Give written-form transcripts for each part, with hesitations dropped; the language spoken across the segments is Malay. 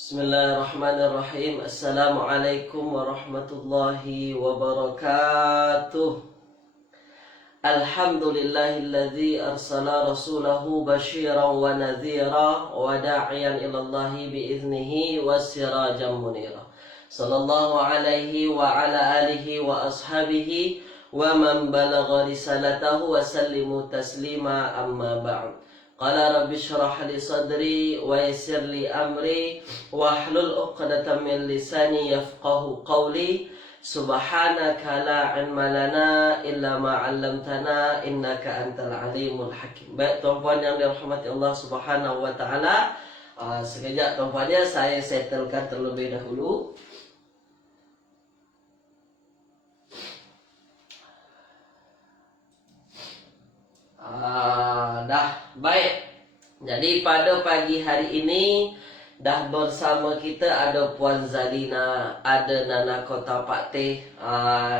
Bismillahirrahmanirrahim. Assalamualaikum warahmatullahi wabarakatuh. Alhamdulillahilladzi arsala rasulahu basyiran wa nadhira wa da'iyan ilallahi biiznihi wa sirajan munira. Sallallahu alaihi wa ala alihi wa ashabihi wa man balagha risalatahu wa sallimu taslima amma ba'd. Qala rabbi syrah li sadri wa yassir li amri wahlul 'uqdatam min lisani yafqahu qawli. Subhanaka la ilma lana illa ma 'allamtana innaka antal alimul hakim. Baik tuan-puan yang dirahmati Allah Subhanahu wa taala, sekejap tuan-puannya saya settlekan terlebih dahulu. Baik. Jadi pada pagi hari ini dah bersama kita ada Puan Zalina, ada Nana Kota Pak Teh,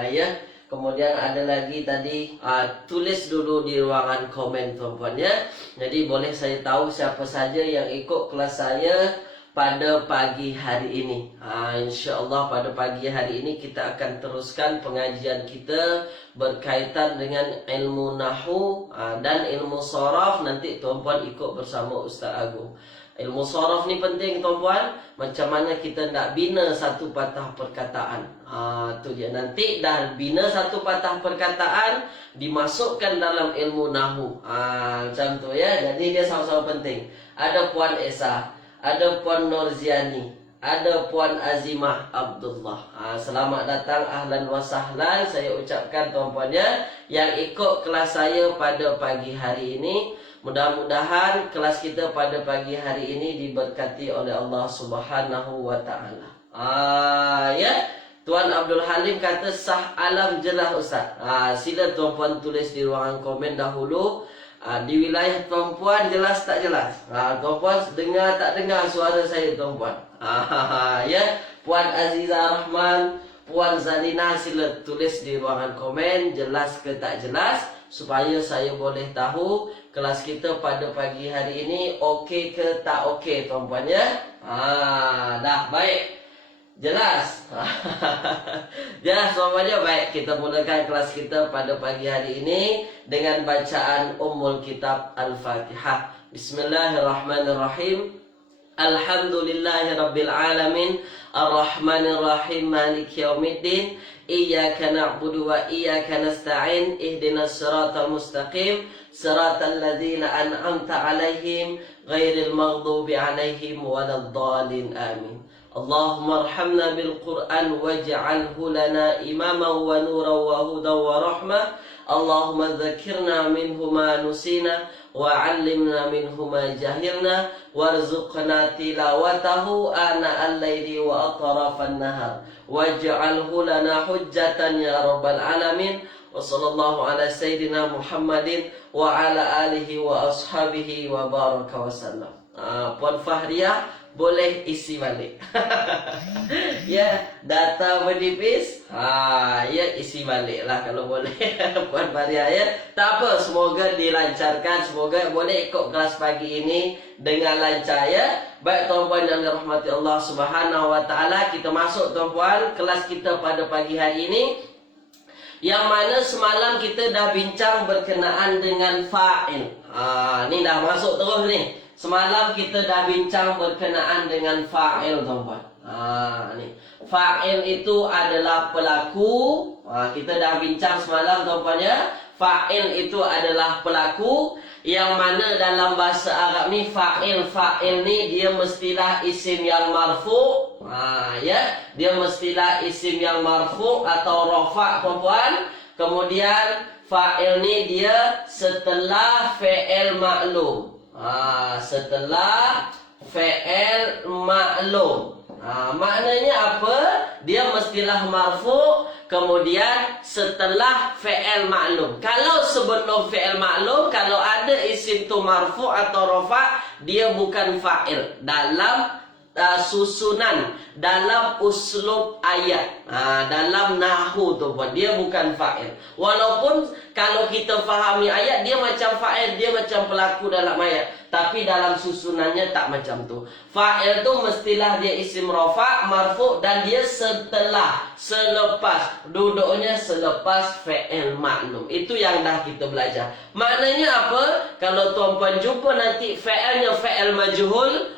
ya. Kemudian ada lagi tadi, tulis dulu di ruangan komen tuan-puan ya. Jadi boleh saya tahu siapa saja yang ikut kelas saya pada pagi hari ini. InsyaAllah pada pagi hari ini kita akan teruskan pengajian kita berkaitan dengan ilmu nahu dan ilmu sharaf. Nanti tuan-puan ikut bersama Ustaz Agung. Ilmu sharaf ni penting tuan-puan. Macam mana kita nak bina satu patah perkataan. Tu dia. Nanti dah bina satu patah perkataan, dimasukkan dalam ilmu nahu. Macam tu ya. Jadi dia sama-sama penting. Ada Puan Esa, ada Puan Norziani, ada Puan Azimah Abdullah. Selamat datang, ahlan wa sahlan. Saya ucapkan tuan-puannya yang ikut kelas saya pada pagi hari ini. Mudah-mudahan kelas kita pada pagi hari ini diberkati oleh Allah Subhanahu wa taala. Ya. Tuan Abdul Halim kata sah alam jelas Ustaz. Sila tuan-puan tulis di ruangan komen dahulu. Di wilayah tuan-puan jelas tak jelas? Tuan-puan dengar tak dengar suara saya tuan-puan? Ya. Puan Aziza Rahman, Puan Zalina, sila tulis di ruangan komen jelas ke tak jelas, supaya saya boleh tahu kelas kita pada pagi hari ini okey ke tak okey tuan-puan ya. Dah baik. Jelas. Jelas tuan-puan. Baik, kita mulakan kelas kita pada pagi hari ini dengan bacaan Ummul Kitab Al-Fatihah. Bismillahirrahmanirrahim. Alhamdulillahirabbil alamin, arrahmanirrahim, maliki yaumiddin. Iyyaka na'budu wa iyyaka nasta'in. Ihdinas siratal mustaqim, siratal ladzina an'amta 'alaihim ghairil maghdubi 'alaihim waladdallin. Amin. Allahumma arhamna bil Qur'an waj'alhu lana imaman wa nuran wa hudan wa rahmah. Allahumma dzakirna minhu ma nusina wa 'allimna minhu ma jahilna warzuqna tilawatahu ana al-laili wa atrafan nahar waj'alhu lana hujjatan ya rabbal alamin. Wa sallallahu ala sayyidina Muhammadin wa ala alihi wa ashabihi wa baraka wa sallam. Puan Fahriah boleh isi balik. Ya, data menipis. Ya, isi balik lah kalau boleh. Puan Fahriah ya. Tak apa, semoga dilancarkan. Semoga boleh ikut kelas pagi ini dengan lancar ya. Baik tuan-puan yang dirahmati Allah Subhanahu wa taala, kita masuk tuan-puan kelas kita pada pagi hari ini, yang mana semalam kita dah bincang berkenaan dengan fa'il. Ni dah masuk terus ni. Semalam kita dah bincang berkenaan dengan fa'il tuan-puan. Ni. Fa'il itu adalah pelaku. Kita dah bincang semalam tuan-puan ya. Fa'il itu adalah pelaku, yang mana dalam bahasa Arab ni fa'il ni dia mestilah isim yang marfu'. Ya, dia mestilah isim yang marfu' atau rafa' tuan-puan. Kemudian fa'il ni dia setelah fi'il ma'lum. Setelah fi'il ma'lum. Maknanya apa? Dia mestilah marfu', kemudian setelah fi'il ma'lum. Kalau sebelum fi'il ma'lum, kalau ada isim tu marfu' atau rafa', dia bukan fa'il dalam susunan, dalam uslub ayat, dalam nahu tu pun dia bukan fa'il. Walaupun kalau kita fahami ayat, dia macam fa'il, dia macam pelaku dalam ayat. Tapi dalam susunannya tak macam tu. Fa'il tu mestilah dia isim rafa' marfu' dan dia selepas duduknya selepas fi'il maklum. Itu yang dah kita belajar. Maknanya apa? Kalau tuan-puan jumpa nanti fi'ilnya fi'il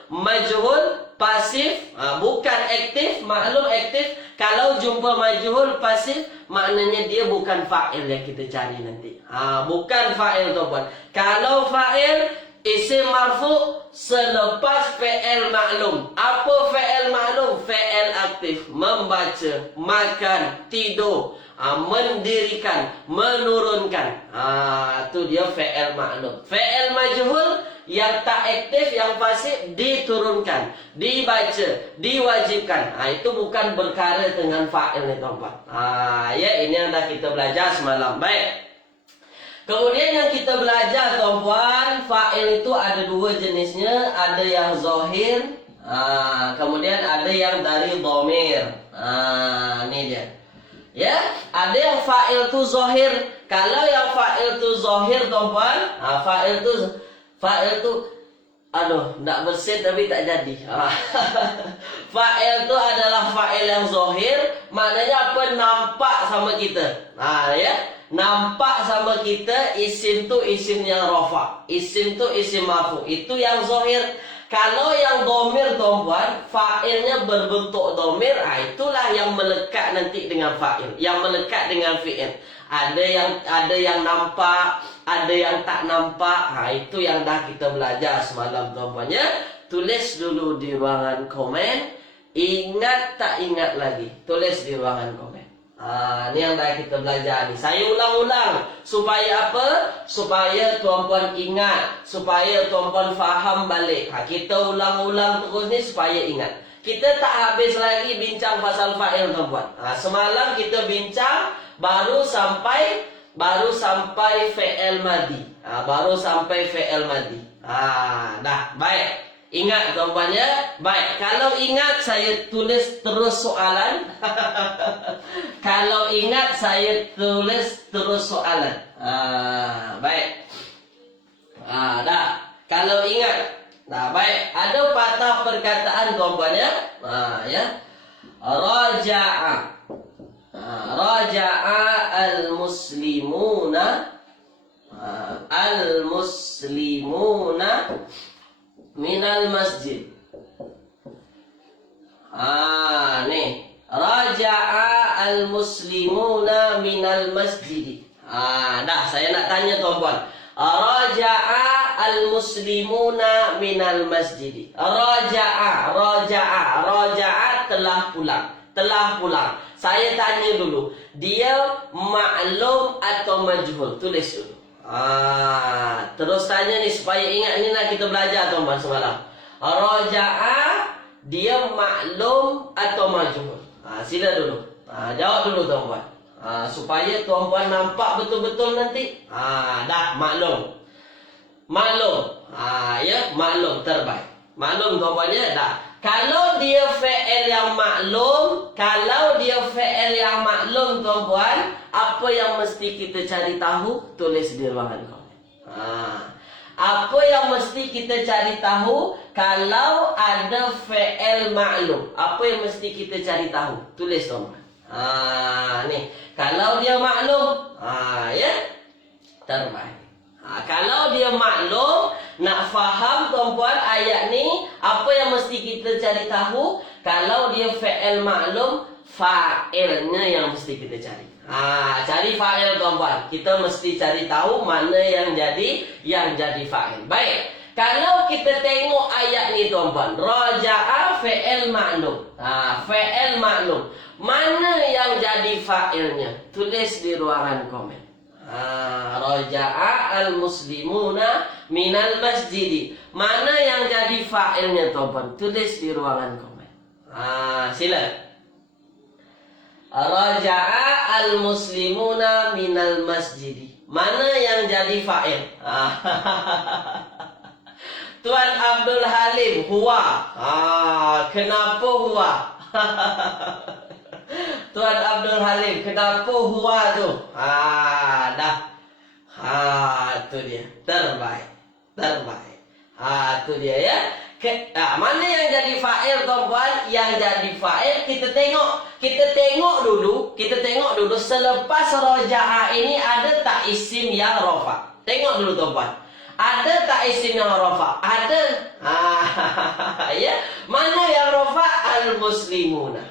majhul pasif, bukan aktif, maklum aktif. Kalau jumpa majhul pasif, maknanya dia bukan fa'il yang kita cari nanti. Bukan fa'il tuan-puan. Kalau fa'il isim marfu selepas fi'il maklum. Apa fi'il maklum? Fi'il aktif. Membaca, makan, tidur, mendirikan, menurunkan. Itu dia fi'il maklum. Fi'il majhul yang tak aktif, yang pasif diturunkan, dibaca, diwajibkan. Itu bukan berkara dengan fa'il ni tuan-puan. Ya, ini yang dah kita belajar semalam. Baik. Kemudian yang kita belajar tuan-puan, fa'il itu ada dua jenisnya, ada yang zahir, kemudian ada yang dari dhamir. Ini dia. Ya, ada yang fa'il itu zahir. Kalau yang fa'il itu zahir tuan-puan, fa'il tu nak bersin tapi tak jadi. Fa'il tu adalah fa'il yang zahir, maknanya apa? Nampak sama kita. Ya, nampak sama kita. Isim tu isim yang rafa', isim tu isim marfu'. Itu yang zahir. Kalau yang dhamir tuan-puan, fa'ilnya berbentuk dhamir, itulah yang melekat nanti dengan fa'il, yang melekat dengan fi'il. Ada yang nampak, ada yang tak nampak. Itu yang dah kita belajar semalam tuan-puan ya. Tulis dulu di ruangan komen. Ingat tak ingat lagi? Tulis di ruangan komen. Ini yang dah kita belajar ni. Saya ulang-ulang. Supaya apa? Supaya tuan-puan ingat. Supaya tuan-puan faham balik. Kita ulang-ulang terus ni supaya ingat. Kita tak habis lagi bincang pasal fa'il tuan-puan. Semalam kita bincang baru sampai fi'il madhi. Baru sampai fi'il madhi. Dah, baik. Ingat tuan-puan ya. Baik, kalau ingat saya tulis terus soalan. Kalau ingat saya tulis terus soalan. Baik. Dah. Kalau ingat. Dah, baik. Ada patah perkataan tuan-puan ya. Ya. Raja'a. Raja'a al-muslimuna minal masjid. Nih. Raja'a al-muslimuna minal masjid. Dah, saya nak tanya tuan-puan. Raja'a al-muslimuna minal masjid. Raja'a telah pulang. Saya tanya dulu, dia maklum atau majhul? Tulis dulu. Terus tanya ni supaya ingat, ni nak kita belajar tuan-puan semalam. Raja'a dia maklum atau majhul? Sila dulu. Jawab dulu tuan-puan. Supaya tuan-puan nampak betul-betul nanti. Dah, maklum. Ya, maklum terbaik. Maklum tuan-puan ya, dah. Kalau dia fi'il yang maklum, tuan-puan, apa yang mesti kita cari tahu? Tulis di ruangan komen. Apa yang mesti kita cari tahu kalau ada fi'il maklum? Apa yang mesti kita cari tahu? Tulis tuan-puan. Nih, kalau dia maklum, ya, terbaik. Kalau dia maklum, nak faham tuan-puan ayat ni, apa yang mesti kita cari tahu? Kalau dia fi'il maklum, fa'ilnya yang mesti kita cari. Cari fa'il tuan-puan. Kita mesti cari tahu mana yang jadi fa'il. Baik. Kalau kita tengok ayat ni tuan-puan, raja'a fi'il maklum. Fi'il maklum. Mana yang jadi fa'ilnya? Tulis di ruangan komen. Raja'a al-muslimuna minal masjid. Mana yang jadi fa'ilnya tuan-puan? Tulis di ruangan komen. Sila. Raja'a al-muslimuna minal masjid. Mana yang jadi fa'il? Tuan Abdul Halim, huwa. Kenapa huwa? Tuan Abdul Halim, kenapa huwa tu? Dah. Itu dia. Terbaik. Itu dia ya. Mana yang jadi fa'il tuan-tuan? Yang jadi fa'il kita tengok dulu selepas roja'ah ini ada tak isim yang rafa. Tengok dulu tuan-tuan. Ada tak isim yang rafa? Ada. Ya. Mana yang rafa? Al-muslimuna.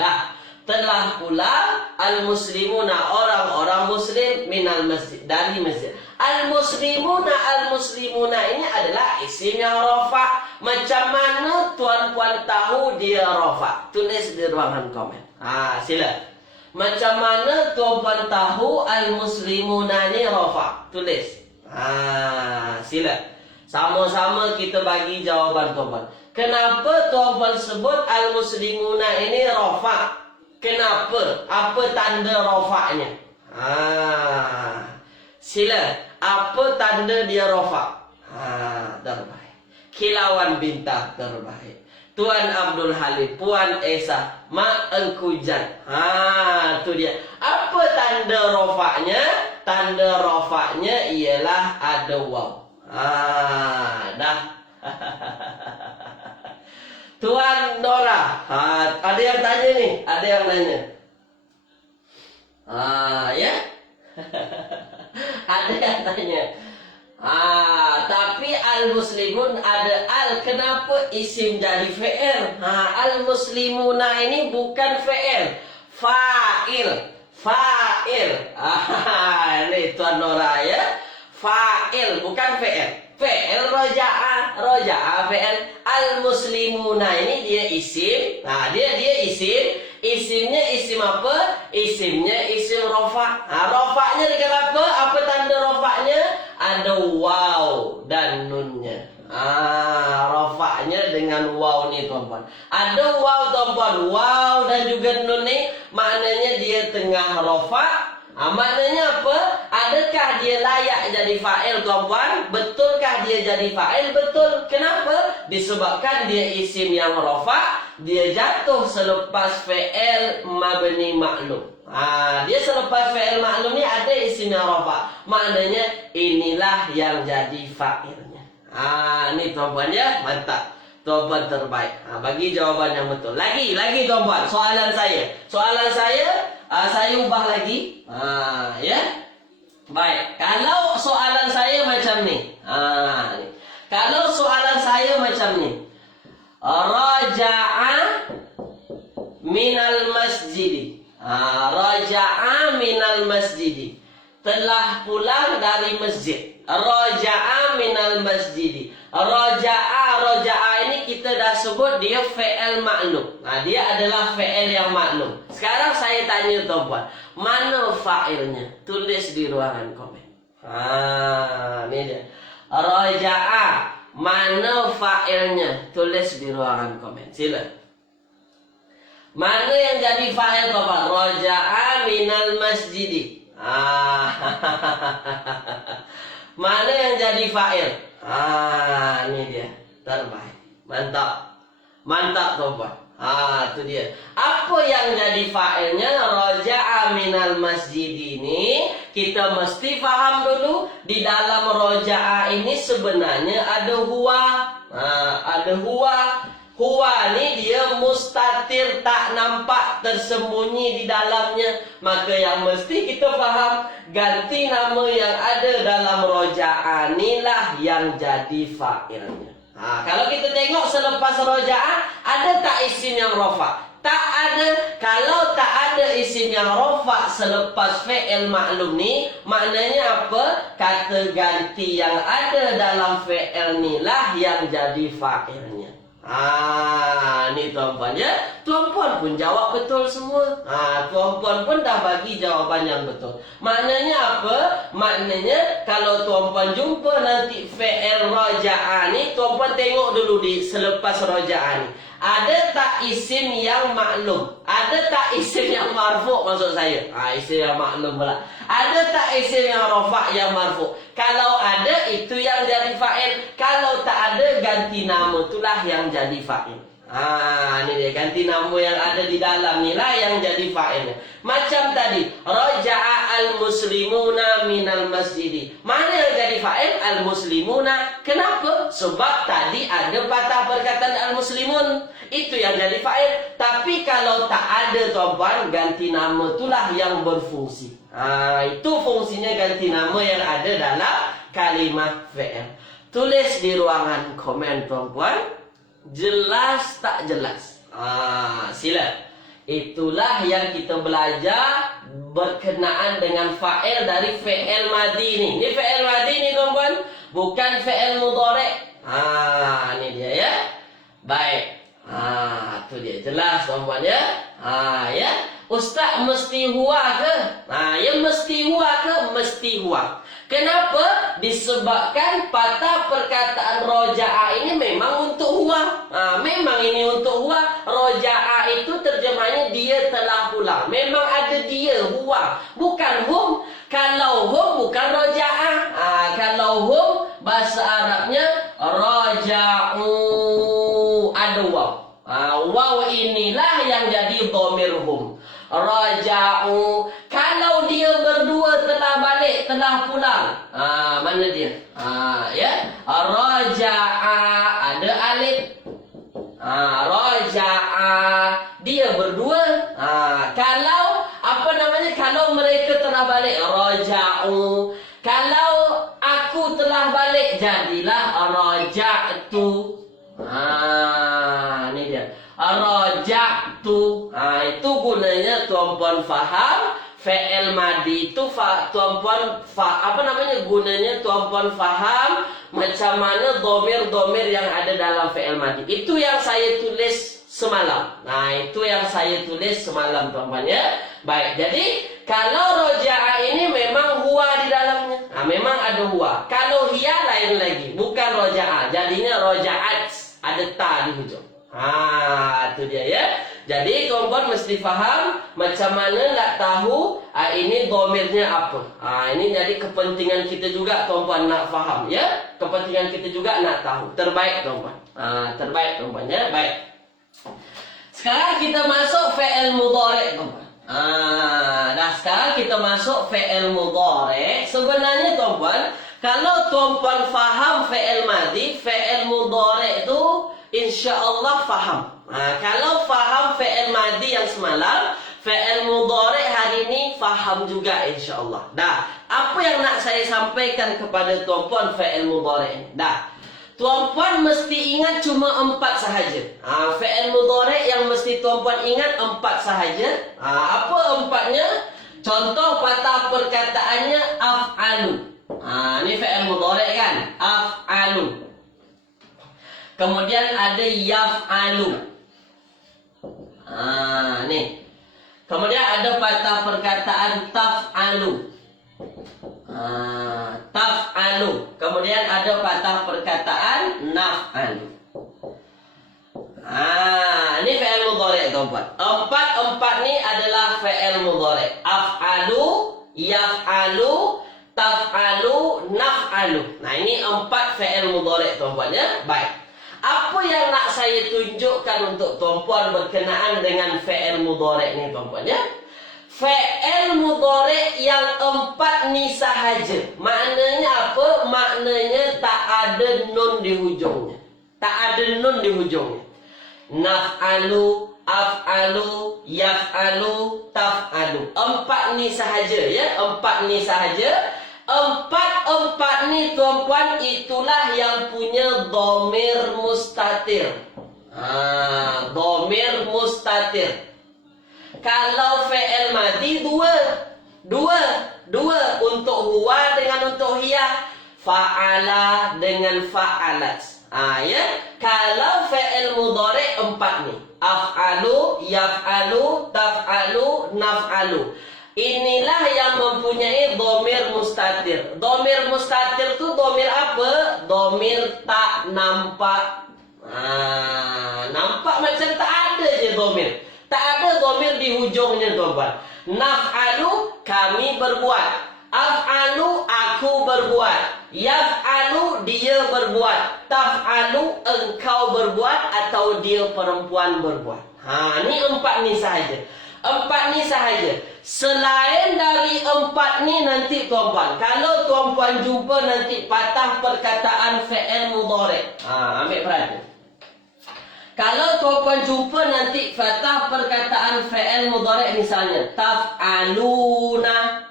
Dah. Telah pula al-muslimuna, orang-orang muslim minal masjid, dari masjid. Al-muslimuna ini adalah isim yang rafa. Macam mana tuan-puan tahu dia rafa? Tulis di ruangan komen. Sila. Macam mana tuan-puan tahu al-muslimuna ni rafa? Tulis. Sila. Sama-sama kita bagi jawaban tuan-puan. Kenapa tuan-puan sebut al-muslimuna ini rafa? Kenapa? Apa tanda rafa'nya? Sila. Apa tanda dia rafa'? Terbaik. Kilauan bintang terbaik. Tuan Abdul Halim, Puan Esa, Mak Engkujan. Tu dia. Apa tanda rafa'nya? Tanda rafa'nya ialah ada waw. Dah. Tuan Nora, ada yang tanya ni, ada yang nanya. Ya. Ada yang tanya. Tapi al-muslimun ada al, kenapa isim jadi fi'il? Al-muslimuna ini bukan fi'il, fa'il. Ini Tuan Nora ya. Fa'il bukan fi'il. Fi'il roja'ah fi'il. Al-muslimuna ini dia isim. Dia isim. Isimnya isim apa? Isimnya isim rafa'. Rafa'nya dengan apa? Apa tanda rafa'nya? Ada waw dan nunnya. Rafa'nya dengan waw ni tuan-tuan. Ada waw tuan-tuan. Waw dan juga nun ni maknanya dia tengah rafa'. Maknanya apa? Adakah dia layak jadi fa'il tuan-tuan? Betulkah dia jadi fa'il? Betul. Kenapa? Disebabkan dia isim yang rafa', dia jatuh selepas fi'il mabni maklum. Dia selepas fi'il maklum ni ada isim yang rafa'. Maknanya inilah yang jadi fa'ilnya. Ni tuan-tuan ya, mantap. Tuan-tuan terbaik. Bagi jawaban yang betul. Lagi tuan-tuan, soalan saya. Saya ubah lagi. Ya. Baik. Kalau soalan saya macam ni. Kalau soalan saya macam ni. Raja'a minal masjidi. Raja'a minal masjidi. Telah pulang dari masjid. Raja'a minal masjidi. Raja'a ini kita dah sebut dia fi'il maklum. Dia adalah fi'il yang maklum. Sekarang saya tanya tuan-puan, mana fa'ilnya? Tulis di ruangan komen. Ni dia. Raja'a, mana fa'ilnya? Tulis di ruangan komen. Sila. Mana yang jadi fa'il tuan-puan? Raja'a minal masjidi. Mana yang jadi fa'il? Ini dia. Terbaik. Mantap tuan-tuan. Itu dia. Apa yang jadi fa'ilnya? Raja'a minal masjid ini kita mesti faham dulu. Di dalam raja'a ini sebenarnya ada huwa. Ada huwa. Huwa ni dia mustatir, tak nampak, tersembunyi di dalamnya. Maka yang mesti kita faham, ganti nama yang ada dalam roja'ah inilah yang jadi fa'ilnya. Kalau kita tengok selepas roja'ah, ada tak isim yang rafa'? Tak ada. Kalau tak ada isim yang rafa' selepas fi'il maklum ni, maknanya apa? Kata ganti yang ada dalam fi'il inilah yang jadi fa'ilnya. Ni tuan-puan ya. Tuan-puan pun jawab betul semua. Tuan-puan pun dah bagi jawaban yang betul. Maknanya apa? Maknanya kalau tuan-puan jumpa nanti fi'il raja'ah ni, tuan-puan tengok dulu di selepas raja'ah ni. Ada tak isim yang maklum? Ada tak isim yang marfu' maksud saya? Isim yang maklum pula. Ada tak isim yang rafa' yang marfu'? Kalau ada, itu yang jadi fa'il. Kalau tak ada, ganti nama. Itulah yang jadi fa'il. Ini dia ganti nama yang ada di dalam ni lah yang jadi fa'ilnya. Macam tadi, raja'a al-muslimuna minal masjidi. Mana yang jadi fa'il? Al-muslimuna. Kenapa? Sebab tadi ada patah perkataan al-muslimun. Itu yang jadi fa'il. Tapi kalau tak ada tuan-puan, ganti nama itulah yang berfungsi. Itu fungsinya ganti nama yang ada dalam kalimah fi'il. Tulis di ruangan komen tuan-puan. Jelas tak jelas? Sila. Itulah yang kita belajar berkenaan dengan fa'il dari fi'il madi ni. Ini fi'il madi ni tuan-puan, bukan fi'il mudhari'. Ini dia ya. Baik. Itu dia. Jelas tuan-puan ya. Ya. Ustaz mesti huwa ke? Ya mesti huwa ke? Mesti huwa. Kenapa? Disebabkan patah perkataan roja'a ini memang untuk huwa. Memang ini untuk huwa. Roja'a itu terjemahnya dia telah pulang. Memang ada dia, huwa. Bukan hum. Kalau hum bukan roja'a. Kalau hum bahasa Arabnya roja'u. Ada waw. Waw inilah yang jadi dhamir hum. Raja'u. Kalau dia berdua telah balik, telah pulang. Mana dia? Ya. Raja'a. Ada alif. Raja'a. Dia berdua. Kalau apa namanya? Kalau mereka telah balik, raja'u. Kalau aku telah balik, jadilah raja'tu. Ini dia. Raja'tu. Itu gunanya tuan-puan faham. Fi'il madi itu tuan-puan apa namanya? Gunanya tuan-puan faham macam mana dhamir-dhamir yang ada dalam fi'il madi. Itu yang saya tulis semalam. Itu yang saya tulis semalam tuan-puan ya. Baik, jadi kalau roja'a ini memang huwa di dalamnya. Memang ada huwa. Kalau hiya lain lagi, bukan roja'a. Jadinya roja'at, ada ta di hujung. Itu dia ya. Jadi tuan-puan mesti faham macam mana nak tahu ini dhamirnya apa. Ini jadi kepentingan kita juga tuan-puan nak faham ya. Kepentingan kita juga nak tahu. Terbaik tuan-puan. Terbaik tuan-puan ya. Baik. Sekarang kita masuk fi'il mudhari' tuan-puan. Sekarang kita masuk fi'il mudhari'. Sebenarnya tuan-puan, kalau tuan-puan faham fi'il madi, fi'il mudhari' itu insya-Allah faham. Kalau faham fi'il madi yang semalam, fi'il mudhari' hari ini faham juga insya-Allah. Apa yang nak saya sampaikan kepada tuan-puan fi'il mudhari'? Tuan-puan mesti ingat cuma 4 sahaja. Fi'il mudhari' yang mesti tuan-puan ingat 4 sahaja. Apa 4-nya? Contoh patah perkataannya af'alu. Ini fi'il mudhari' kan? Af'alu. Kemudian ada yaf'alu. Nih. Kemudian ada patah perkataan taf'alu. Taf'alu. Kemudian ada patah perkataan naf'alu. Ini fi'il mudhari' tuan-puan. Empat ni adalah fi'il mudhari'. Af'alu, yaf'alu, taf'alu, naf'alu. Ini 4 fi'il mudhari' tuan-puan ya. Baik. Apa yang nak saya tunjukkan untuk tuan-puan berkenaan dengan fi'il mudhari' ni tuan-puan ya? Fi'il mudhari' yang 4 ni sahaja. Maknanya apa? Maknanya tak ada nun di hujungnya. Tak ada nun di hujungnya. Naf'alu, af'alu, yaf'alu, taf'alu. 4 ni sahaja ya. 4 ni sahaja. Empat ni tuan-puan itulah yang punya dhamir mustatir. Dhamir mustatir. Kalau fi'il madi dua untuk huwa dengan untuk hiya. Fa'ala dengan fa'alat. Ya. Kalau fi'il mudhari' 4 ni. Af'alu, yaf'alu, taf'alu, naf'alu. Inilah yang mempunyai dhamir mustatir. Dhamir mustatir tu dhamir apa? Dhamir tak nampak. Nampak macam tak ada je dhamir. Tak ada dhamir di hujungnya tuan-tuan. Naf'alu, kami berbuat. Af'alu, aku berbuat. Yaf'alu dia berbuat, taf'alu engkau berbuat atau dia perempuan berbuat. Ni 4 ni sahaja. 4 ni sahaja. Selain dari 4 ni nanti tuan-puan, kalau tuan-puan jumpa nanti patah perkataan fi'il mudhari'. Ambil perhatian. Kalau tuan-puan jumpa nanti patah perkataan fi'il mudhari' misalnya taf'aluna.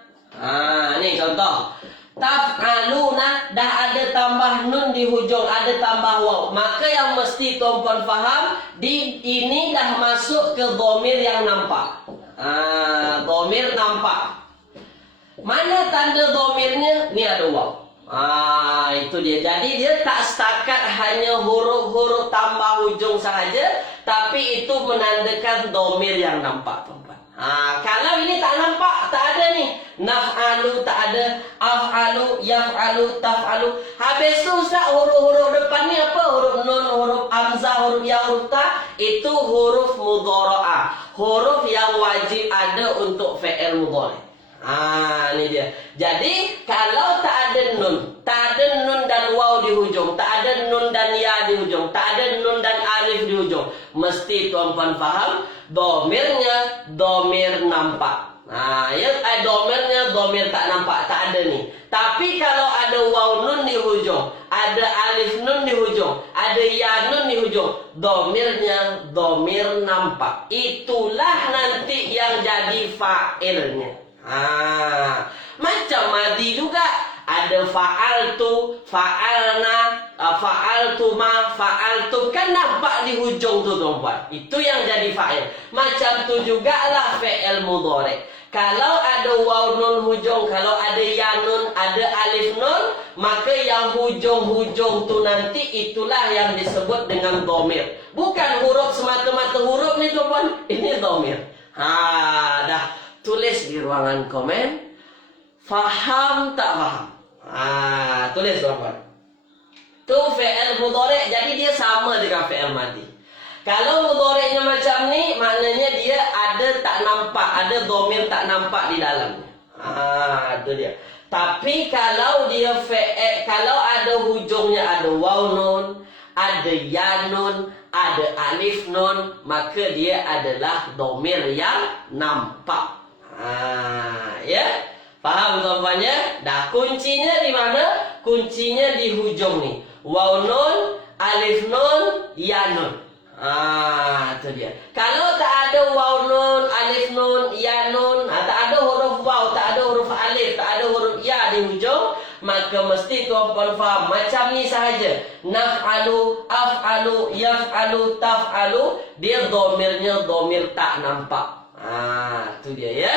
Ni contoh. Taf'aluna dah ada tambah nun di hujung, ada tambah waw. Maka yang mesti tuan-puan faham, ini dah masuk ke dhamir yang nampak. Dhamir nampak. Mana tanda dhamirnya? Ni ada waw. Itu dia. Jadi dia tak setakat hanya huruf-huruf tambah hujung sahaja, tapi itu menandakan dhamir yang nampak, tuan-puan. Kalau ini tak nampak, tak ada ni. Naf'alu tak ada, af'alu, yaf'alu, taf'alu. Habis tu Ustaz, huruf-huruf depan ni apa? Huruf nun, huruf hamzah, huruf ya, huruf ta. Itu huruf mudhara'ah. Huruf yang wajib ada untuk fi'il mudhari'. Ni dia. Jadi kalau tak ada nun, tak ada nun dan waw di hujung, tak ada nun dan ya di hujung, tak ada nun dan alif di hujung, mesti tuan-puan faham dhamirnya dhamir nampak. Dhamirnya dhamir tak nampak, tak ada ni. Tapi kalau ada waw nun di hujung, ada alif nun di hujung, ada ya nun di hujung, dhamirnya dhamir nampak. Itulah nanti yang jadi fa'ilnya. Macam madi juga. Ada fa'altu, fa'alna, fa'altuma, fa'altum. Kan nampak di hujung tu, tuan-puan. Itu yang jadi fa'il. Macam tu jugalah fi'il mudhari'. Kalau ada waw nun hujung, kalau ada ya nun, ada alif nun, maka yang hujung-hujung tu nanti itulah yang disebut dengan dhamir. Bukan huruf semata-mata huruf ni, tuan-puan. Ini dhamir. Dah. Tulis di ruangan komen. Faham tak faham? Tulis, tuan-puan. Tu fi'il mudhari', jadi dia sama dengan fi'il madi. Kalau mudhari'nya macam ni, maknanya dia ada tak nampak, ada dhamir tak nampak di dalamnya. Itu dia. Tapi kalau dia fi'il, kalau ada hujungnya ada waw nun, ada ya nun, ada alif nun, maka dia adalah dhamir yang nampak. Ya, faham tuan-puan ya? Dah, kuncinya di mana? Kuncinya di hujung ni. Waw nun, alif nun, ya nun. Itu dia. Kalau tak ada waw nun, alif nun, ya nun, tak ada huruf waw, tak ada huruf alif, tak ada huruf ya di hujung, maka mesti tuan-puan faham macam ni sahaja. Naf'alu, af'alu, yaf'alu, taf'alu, dia dhamirnya dhamir tak nampak. Itu dia ya.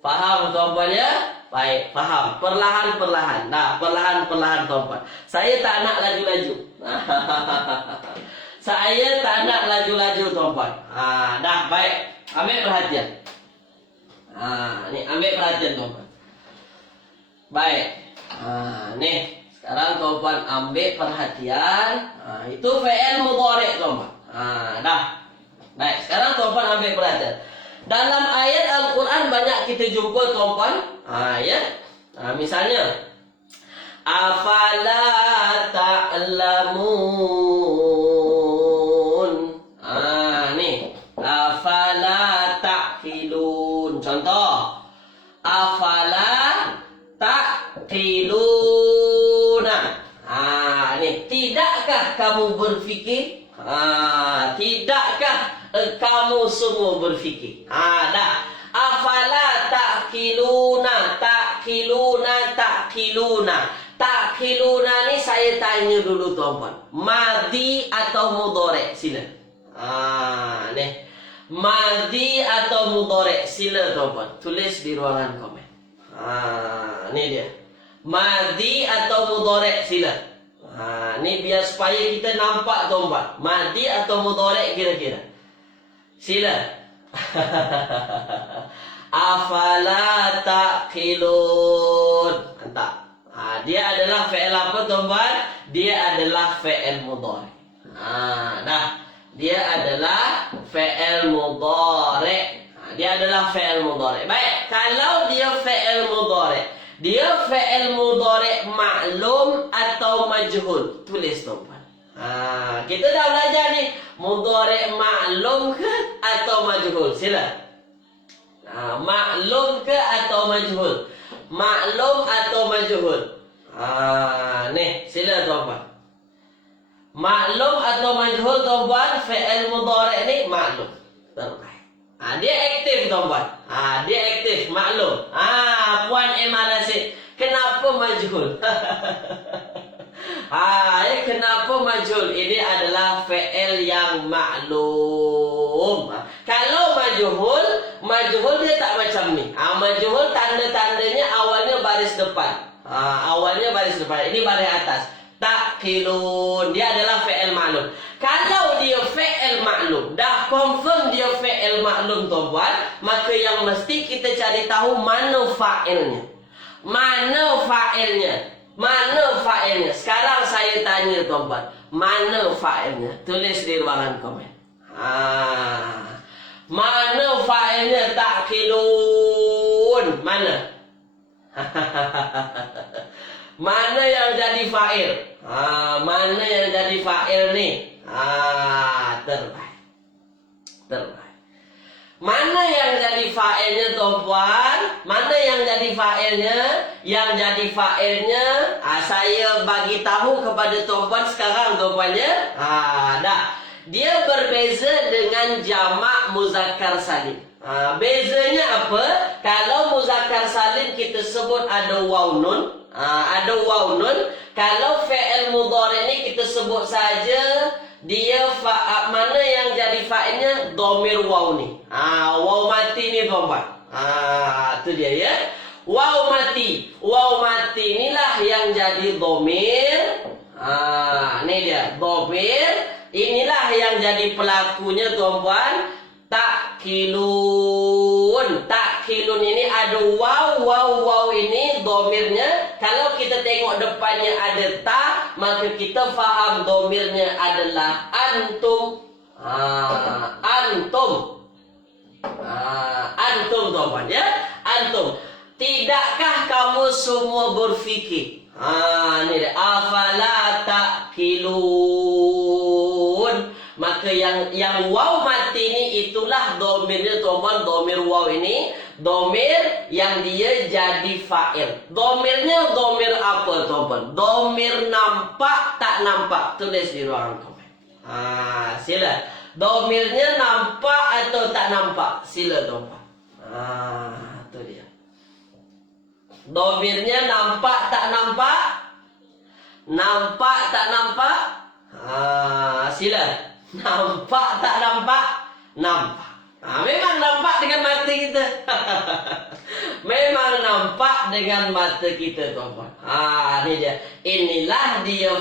Faham tuan-puan ya? Baik, faham. Perlahan-perlahan. Perlahan-perlahan tuan-puan. Saya tak nak laju-laju. Saya tak nak laju-laju tuan-puan. Dah, baik. Ambil perhatian. Ni ambil perhatian tuan-puan. Baik. Ni, sekarang tuan-puan ambil perhatian. Itu fi'il mudhari' tuan-puan. Dah. Baik, sekarang tuan-puan ambil perhatian. Dalam ayat Al-Quran banyak kita jumpa tuan-puan. Misalnya afala ta'lamun. Ni afala ta'qilun. Contoh, afala ta'qiluna. Ni tidakkah kamu berfikir? Tidakkah kamu semua berfikir? Dah. Afala ta'qiluna, ta'qiluna, ta'qiluna. Ta'qiluna ni saya tanya dulu tuan-puan. Madi atau mudhari'? Sila. Ni. Madi atau mudhari'? Sila tuan-puan. Tulis di ruangan komen. Ni dia. Madi atau mudhari'? Sila. Ni biar supaya kita nampak tuan-puan. Madi atau mudhari' kira-kira? Sila. Afala ta'qilun. Entah. Dia adalah fi'il apa tuan-puan? Dia adalah fi'il mudhari'. Dah. Dia adalah fi'il mudhari'. Dia adalah fi'il mudhari'. Baik, kalau dia fi'il mudhari', Dia fi'il mudhari' maklum atau majhul? Tulis tuan-tuan. Kita dah belajar ni. Mudhari' maklum ke atau majhul? Sila. Maklum ke atau majhul? Maklum atau majhul? Nih, sila tuan-tuan. Maklum atau majhul tuan-tuan? Fi'il mudhari' ni maklum. Terbaik. Dia aktif tuan-tuan. Dia aktif, maklum. Puan Emma Rasid, kenapa majhul? Kenapa majhul? Ini adalah fi'il yang maklum. Kalau majhul dia tak macam ni. Majhul tanda-tandanya awalnya baris depan. Awalnya baris depan. Ini baris atas. Taqilun, dia adalah fi'il maklum. Kalau dia fi'il maklum, dah confirm dia fi'il maklum tuan-tuan, maka yang mesti kita cari tahu mana fa'ilnya. Mana fa'ilnya? Mana fa'ilnya? Sekarang saya tanya tuan-tuan, mana fa'ilnya? Tulis di ruangan komen. Mana fa'ilnya taqilun? Mana? Mana yang jadi fa'il? Mana yang jadi fa'il ni? Terbaik. Mana yang jadi fa'ilnya tuan-tuan? Mana yang jadi fa'ilnya? Yang jadi fa'ilnya saya bagi tahu kepada tuan-tuan sekarang tuan-tuannya. Dah. Dia berbeza dengan jamak muzakkar salim. Bezanya apa? Kalau muzakkar salim kita sebut ada waw nun. Ada waw nun. Kalau fi'il mudhari' ni kita sebut saja dia mana yang jadi fa'ilnya dhamir waw ni. Waw mati ni tuan-tuan. Itu dia ya. Waw mati. Waw mati inilah yang jadi dhamir. Ni dia dhamir. Inilah yang jadi pelakunya tuan-tuan. Taqilun. Taqilun ini ada waw ini dhamirnya. Kalau kita tengok depannya ada ta, maka kita faham dhamirnya adalah antum. Antum. Antum tuan-tuan ya. Antum. Tidakkah kamu semua berfikir? Ni dia. Afala taqilun. Maka yang waw mati ni itulah dhamirnya tuan-tuan. Dhamir waw ini dhamir yang dia jadi fa'il. Dhamirnya dhamir apa tuan-tuan? Dhamir nampak tak nampak? Tulis di ruangan komen. Sila. Dhamirnya nampak atau tak nampak? Sila tuan-tuan. Itu dia. Dhamirnya nampak tak nampak? Nampak tak nampak? Sila. Nampak tak nampak? Nampak. Memang nampak dengan mata kita. Memang nampak dengan mata kita tuan-tuan. Ni dia. Inilah dia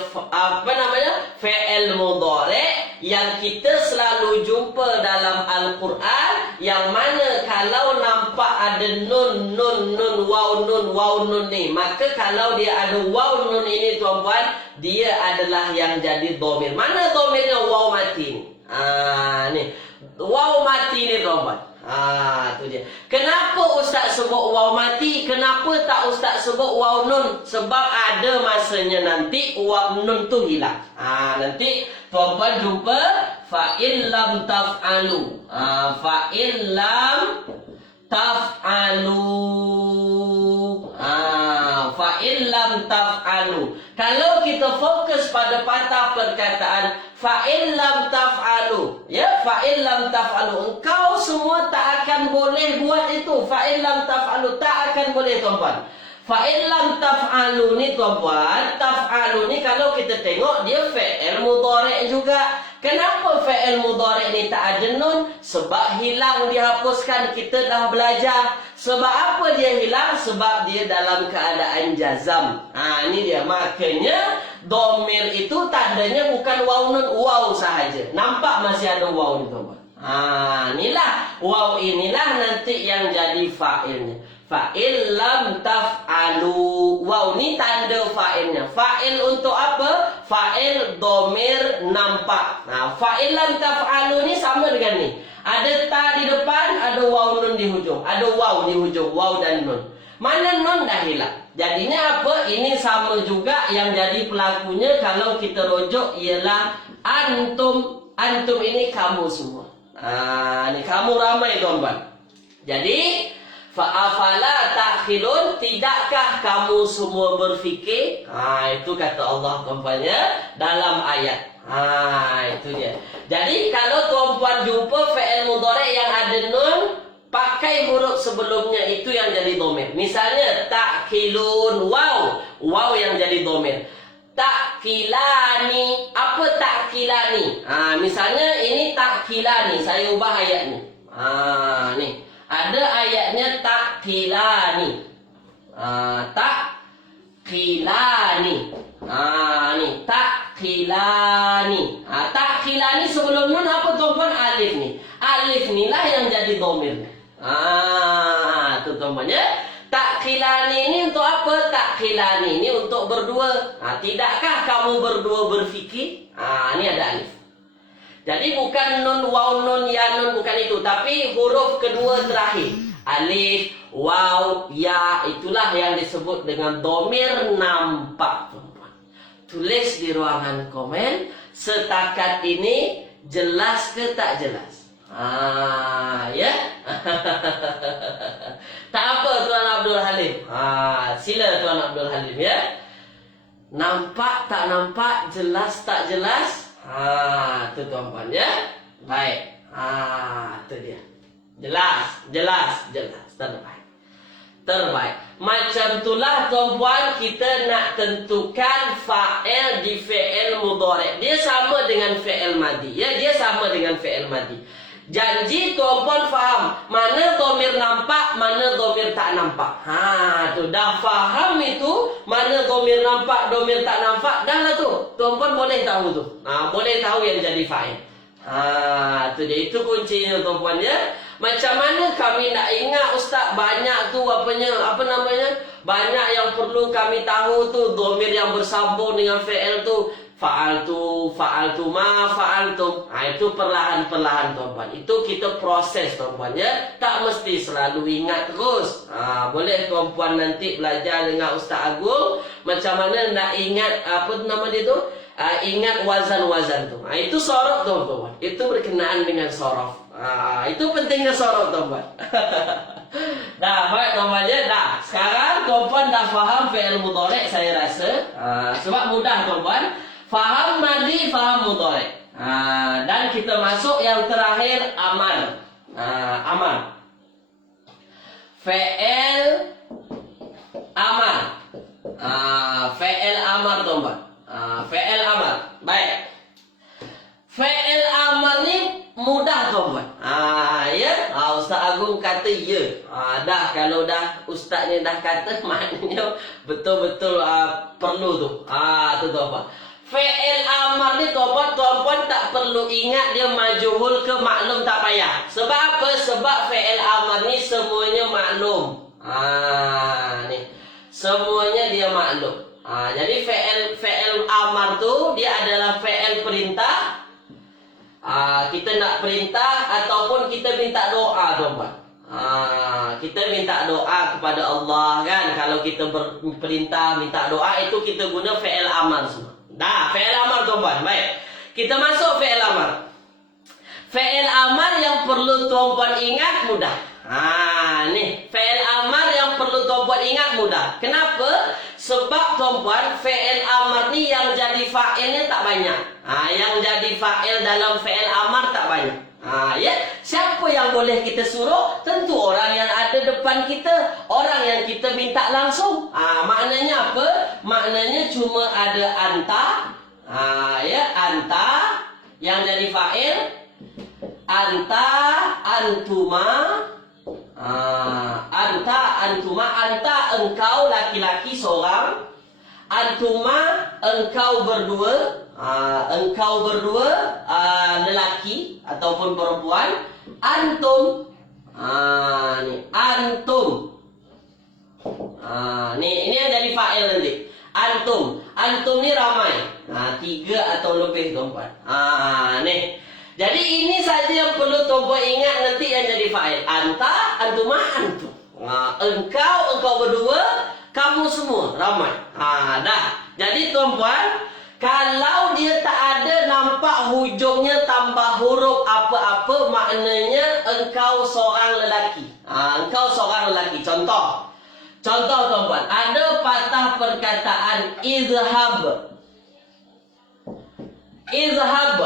fi'il mudhari' yang kita selalu jumpa dalam Al-Quran, yang mana kalau nampak ada nun waw nun ni, maka kalau dia ada waw nun ini tuan-tuan, dia adalah yang jadi dhamir. Mana dhamirnya? Waw mati ni. Ni waw mati ni tuan-tuan. Tu dia. Kenapa ustaz sebut waw mati? Kenapa tak ustaz sebut waw nun? Sebab ada masanya nanti waw nun tu hilang. Nanti tuan-tuan jumpa fa'il lam taf'alu. Fa'il lam taf'alu. Fa'il lam taf'alu. Kalau kita fokus pada patah perkataan fa'il lam taf'alu, ya, fa'il lam taf'alu, engkau semua tak akan boleh buat itu. Fa'il lam taf'alu, tak akan boleh tuan-tuan. Fa'il lam taf'alu ni tuan-tuan, taf'alu ni kalau kita tengok dia fi'il mudhari' juga. Kenapa fi'il mudhari' ni tak ada nun? Sebab hilang, dihapuskan. Kita dah belajar. Sebab apa dia hilang? Sebab dia dalam keadaan jazam. Ini dia. Makanya dhamir itu tandanya bukan waw nun, waw sahaja. Nampak masih ada waw ni tuan-tuan. Inilah waw, inilah nanti yang jadi fa'ilnya. Fa'il lam taf'alu. Waw ni tanda fa'ilnya. Fa'il untuk apa? Fa'il dhamir nampak. Fa'il lam taf'alu ni sama dengan ni. Ada ta di depan, ada waw nun di hujung. Ada waw di hujung, waw dan nun. Mana nun dah hilang. Jadinya apa? Ini sama juga yang jadi pelakunya kalau kita rujuk ialah antum. Antum ini kamu semua. Ini kamu ramai tuan-tuan. Jadi fa'afala ta'khilun, tidakkah kamu semua berfikir? Itu kata Allah tuan-tuan ya dalam ayat. Itu dia. Jadi kalau tuan-tuan jumpa fi'il mudhari' yang ada nun, pakai huruf sebelumnya itu yang jadi dhamir. Misalnya ta'khilun, waw yang jadi dhamir. Ta'khilani, apa ta'khilani? Misalnya ini ta'khilani, saya ubah ayat ni. Nih. Ada ayatnya ta'khilani. Ta'khilani. Nih, ta'khilani. Ta'khilani sebelum nun apa tuan-tuan? Alif ni. Alif ni lah yang jadi dhamir. Itu tuan-tuan ya. Ta'khilani ini untuk apa? Ta'khilani ini untuk berdua. Tidakkah kamu berdua berfikir? Ini ada alif. Jadi bukan nun, waw, nun, ya, nun, bukan itu. Tapi huruf kedua terakhir. Alif, waw, ya. Itulah yang disebut dengan dhamir nampak. Tulis di ruangan komen. Setakat ini jelas ke tak jelas? Ya. Tak apa Tuan Abdul Halim. Sila Tuan Abdul Halim ya. Nampak tak nampak, jelas tak jelas? Itu tuan-tuan ya. Baik. Itu dia. Jelas. Terbaik. Macam itulah tuan-tuan kita nak tentukan fa'il di fi'il mudhari'. Dia sama dengan fi'il madhi. Ya, dia sama dengan fi'il madhi. Janji tuan-tuan faham mana dhamir nampak, mana dhamir tak nampak. Tu dah faham itu mana dhamir nampak, dhamir tak nampak, dah lah tu. Tuan-tuan boleh tahu tu. Boleh tahu yang jadi fa'il. Tu dia, itu kuncinya tuan-tuan ya. Macam mana kami nak ingat ustaz, banyak tu apa namanya? Banyak yang perlu kami tahu tu, dhamir yang bersambung dengan fi'il tu. Fa'altu ma, fa'altum. Itu perlahan-perlahan tuan-tuan. Itu kita proses tuan-tuan ya. Tak mesti selalu ingat terus. Boleh tuan-tuan nanti belajar dengan Ustaz Agung macam mana nak ingat apa nama dia tu? Ingat wazan-wazan tu. Itu sorof tuan-tuan. Itu berkenaan dengan sorof. Itu pentingnya sorof tuan-tuan. Dah baik tuan-tuan ya. Dah. Sekarang tuan-tuan dah faham fi'il mudhari' saya rasa. Sebab mudah tuan-tuan. Faham madhi, faham mudhari'. Dan kita masuk yang terakhir, amal. Amal. Fi'il amal. Fi'il amal tuan-tuan. Fi'il amal. Baik. Fi'il amal ni mudah tuan-tuan. Ya. Ustaz Agung kata ya. Dah kalau dah ustaz ni dah kata maknanya betul-betul perlu tu. Tu tuan-tuan. Fi'il amar ni tuan-tuan tak perlu ingat dia majhul ke maklum, tak payah. Sebab apa? Sebab fi'il amar ni semuanya maklum. Ni. Semuanya dia maklum. Jadi fi'il amar tu dia adalah fi'il perintah. Kita nak perintah ataupun kita minta doa tuan-tuan. Kita minta doa kepada Allah kan. Kalau kita berperintah minta doa itu kita guna fi'il amar semua. Dah, fi'il amar tuan-tuan. Baik. Kita masuk fi'il amar. Fi'il amar yang perlu tuan-tuan ingat mudah. Nih, fi'il amar yang perlu tuan-tuan ingat mudah. Kenapa? Sebab tuan-tuan, fi'il amar ni yang jadi fa'ilnya tak banyak. Yang jadi fa'il dalam fi'il amar tak banyak. Ya, siapa yang boleh kita suruh? Tentu orang yang ada depan kita, orang yang kita minta langsung. Maknanya apa? Maknanya cuma ada anta, ya, anta yang jadi fa'il, anta, antuma, anta, antuma, anta engkau laki-laki seorang, antuma engkau berdua. Engkau berdua lelaki ataupun perempuan. Antum, ni antum. Ini yang dari fa'il nanti. Antum ni ramai. 3 atau lebih tuan-tuan. Nih. Jadi ini saja yang perlu tuan-tuan ingat nanti yang jadi fa'il. Anta, antuma, antum. Engkau berdua, kamu semua, ramai. Dah. Jadi tuan-puan, kalau dia tak ada nampak hujungnya tambah huruf apa-apa, maknanya engkau seorang lelaki. Engkau seorang lelaki. Contoh tuan-puan, ada patah perkataan izhab. Izhab.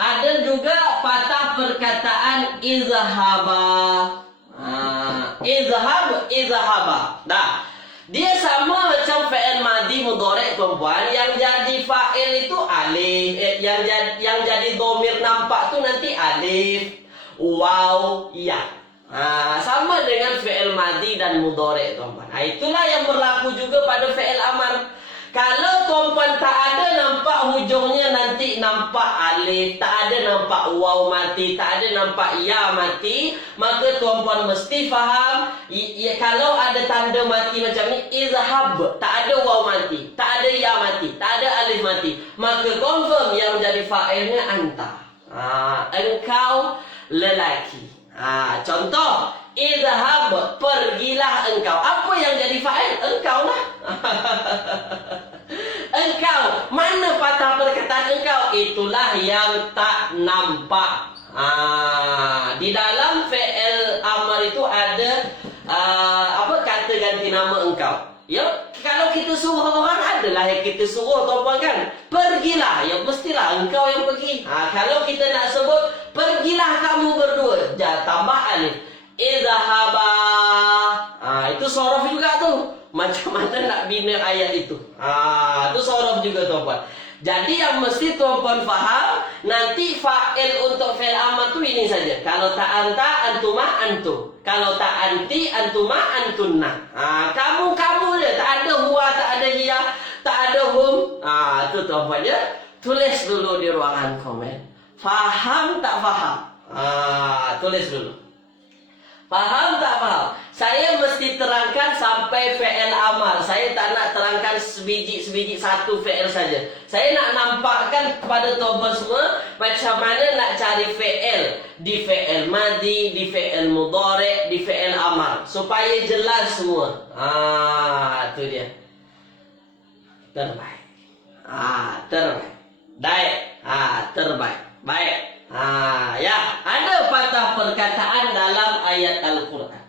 Ada juga patah perkataan izhaba. Izhaba. Dah. Dia sama macam fi'il madhi mudhari' tuan-puan, yang jadi fa'il itu alif, yang jadi dhamir nampak tu nanti alif, waw, ya. Sama dengan fi'il madhi dan mudhari' tuan-puan. Itulah yang berlaku juga pada fi'il amar. Kalau tuan-puan tak ada nampak hujungnya nanti nampak alif, tak ada nampak waw mati, tak ada nampak ya mati, maka tuan-puan mesti faham, kalau ada tanda mati macam ni, izhab, tak ada waw mati, tak ada ya mati, tak ada alif mati, maka confirm yang jadi fa'ilnya anta. Engkau lelaki. Contoh, izhab, pergilah engkau. Apa yang jadi fa'il? Engkau lah. Engkau. Mana patah perkataan engkau? Itulah yang tak nampak. Di dalam fi'il amr itu ada kata ganti nama engkau. Ya, kalau kita suruh orang, adalah yang kita suruh tuan-puan kan. Pergilah, ya mestilah engkau yang pergi. Kalau kita nak sebut pergilah kamu berdua, tambah alif. Izhaba. Itu sorof juga tu. Macam mana nak bina ayat itu? Itu sorof juga tuan-puan. Jadi yang mesti tuan-puan faham, nanti fa'il untuk fi'il amr tu ini saja. Kalau tak anta, antuma, antum. Kalau tak anti, antuma, antunna. Kamu je. Tak ada huwa, tak ada hiya, tak ada hum. Itu tuan-puan ya. Tulis dulu di ruangan komen. Faham tak faham? Tulis dulu. Faham tak faham? Saya mesti terangkan sampai fi'il amal. Saya tak nak terangkan sebiji satu fi'il saja. Saya nak nampakkan kepada tuan-tuan semua macam mana nak cari fi'il. Di fi'il madhi, di fi'il mudhari', di fi'il amal. Supaya jelas semua. Itu dia. Terbaik. Terbaik. Terbaik. Baik. Ya, ada patah perkataan dalam ayat Al-Quran.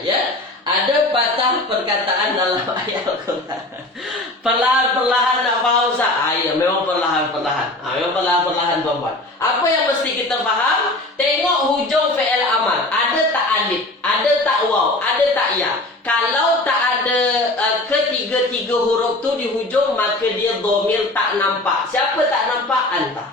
Ya, ada patah perkataan dalam ayat Al-Quran. Perlahan-perlahan nak faham Ustaz? Ya, memang perlahan-perlahan. Memang perlahan-perlahan tuan-tuan. Apa yang mesti kita faham? Tengok hujung fi'il amal. Ada tak alif, ada tak waw, ada tak ya. Kalau tak ada ketiga-tiga huruf tu di hujung, maka dia dhamir tak nampak. Siapa tak nampak? Anta.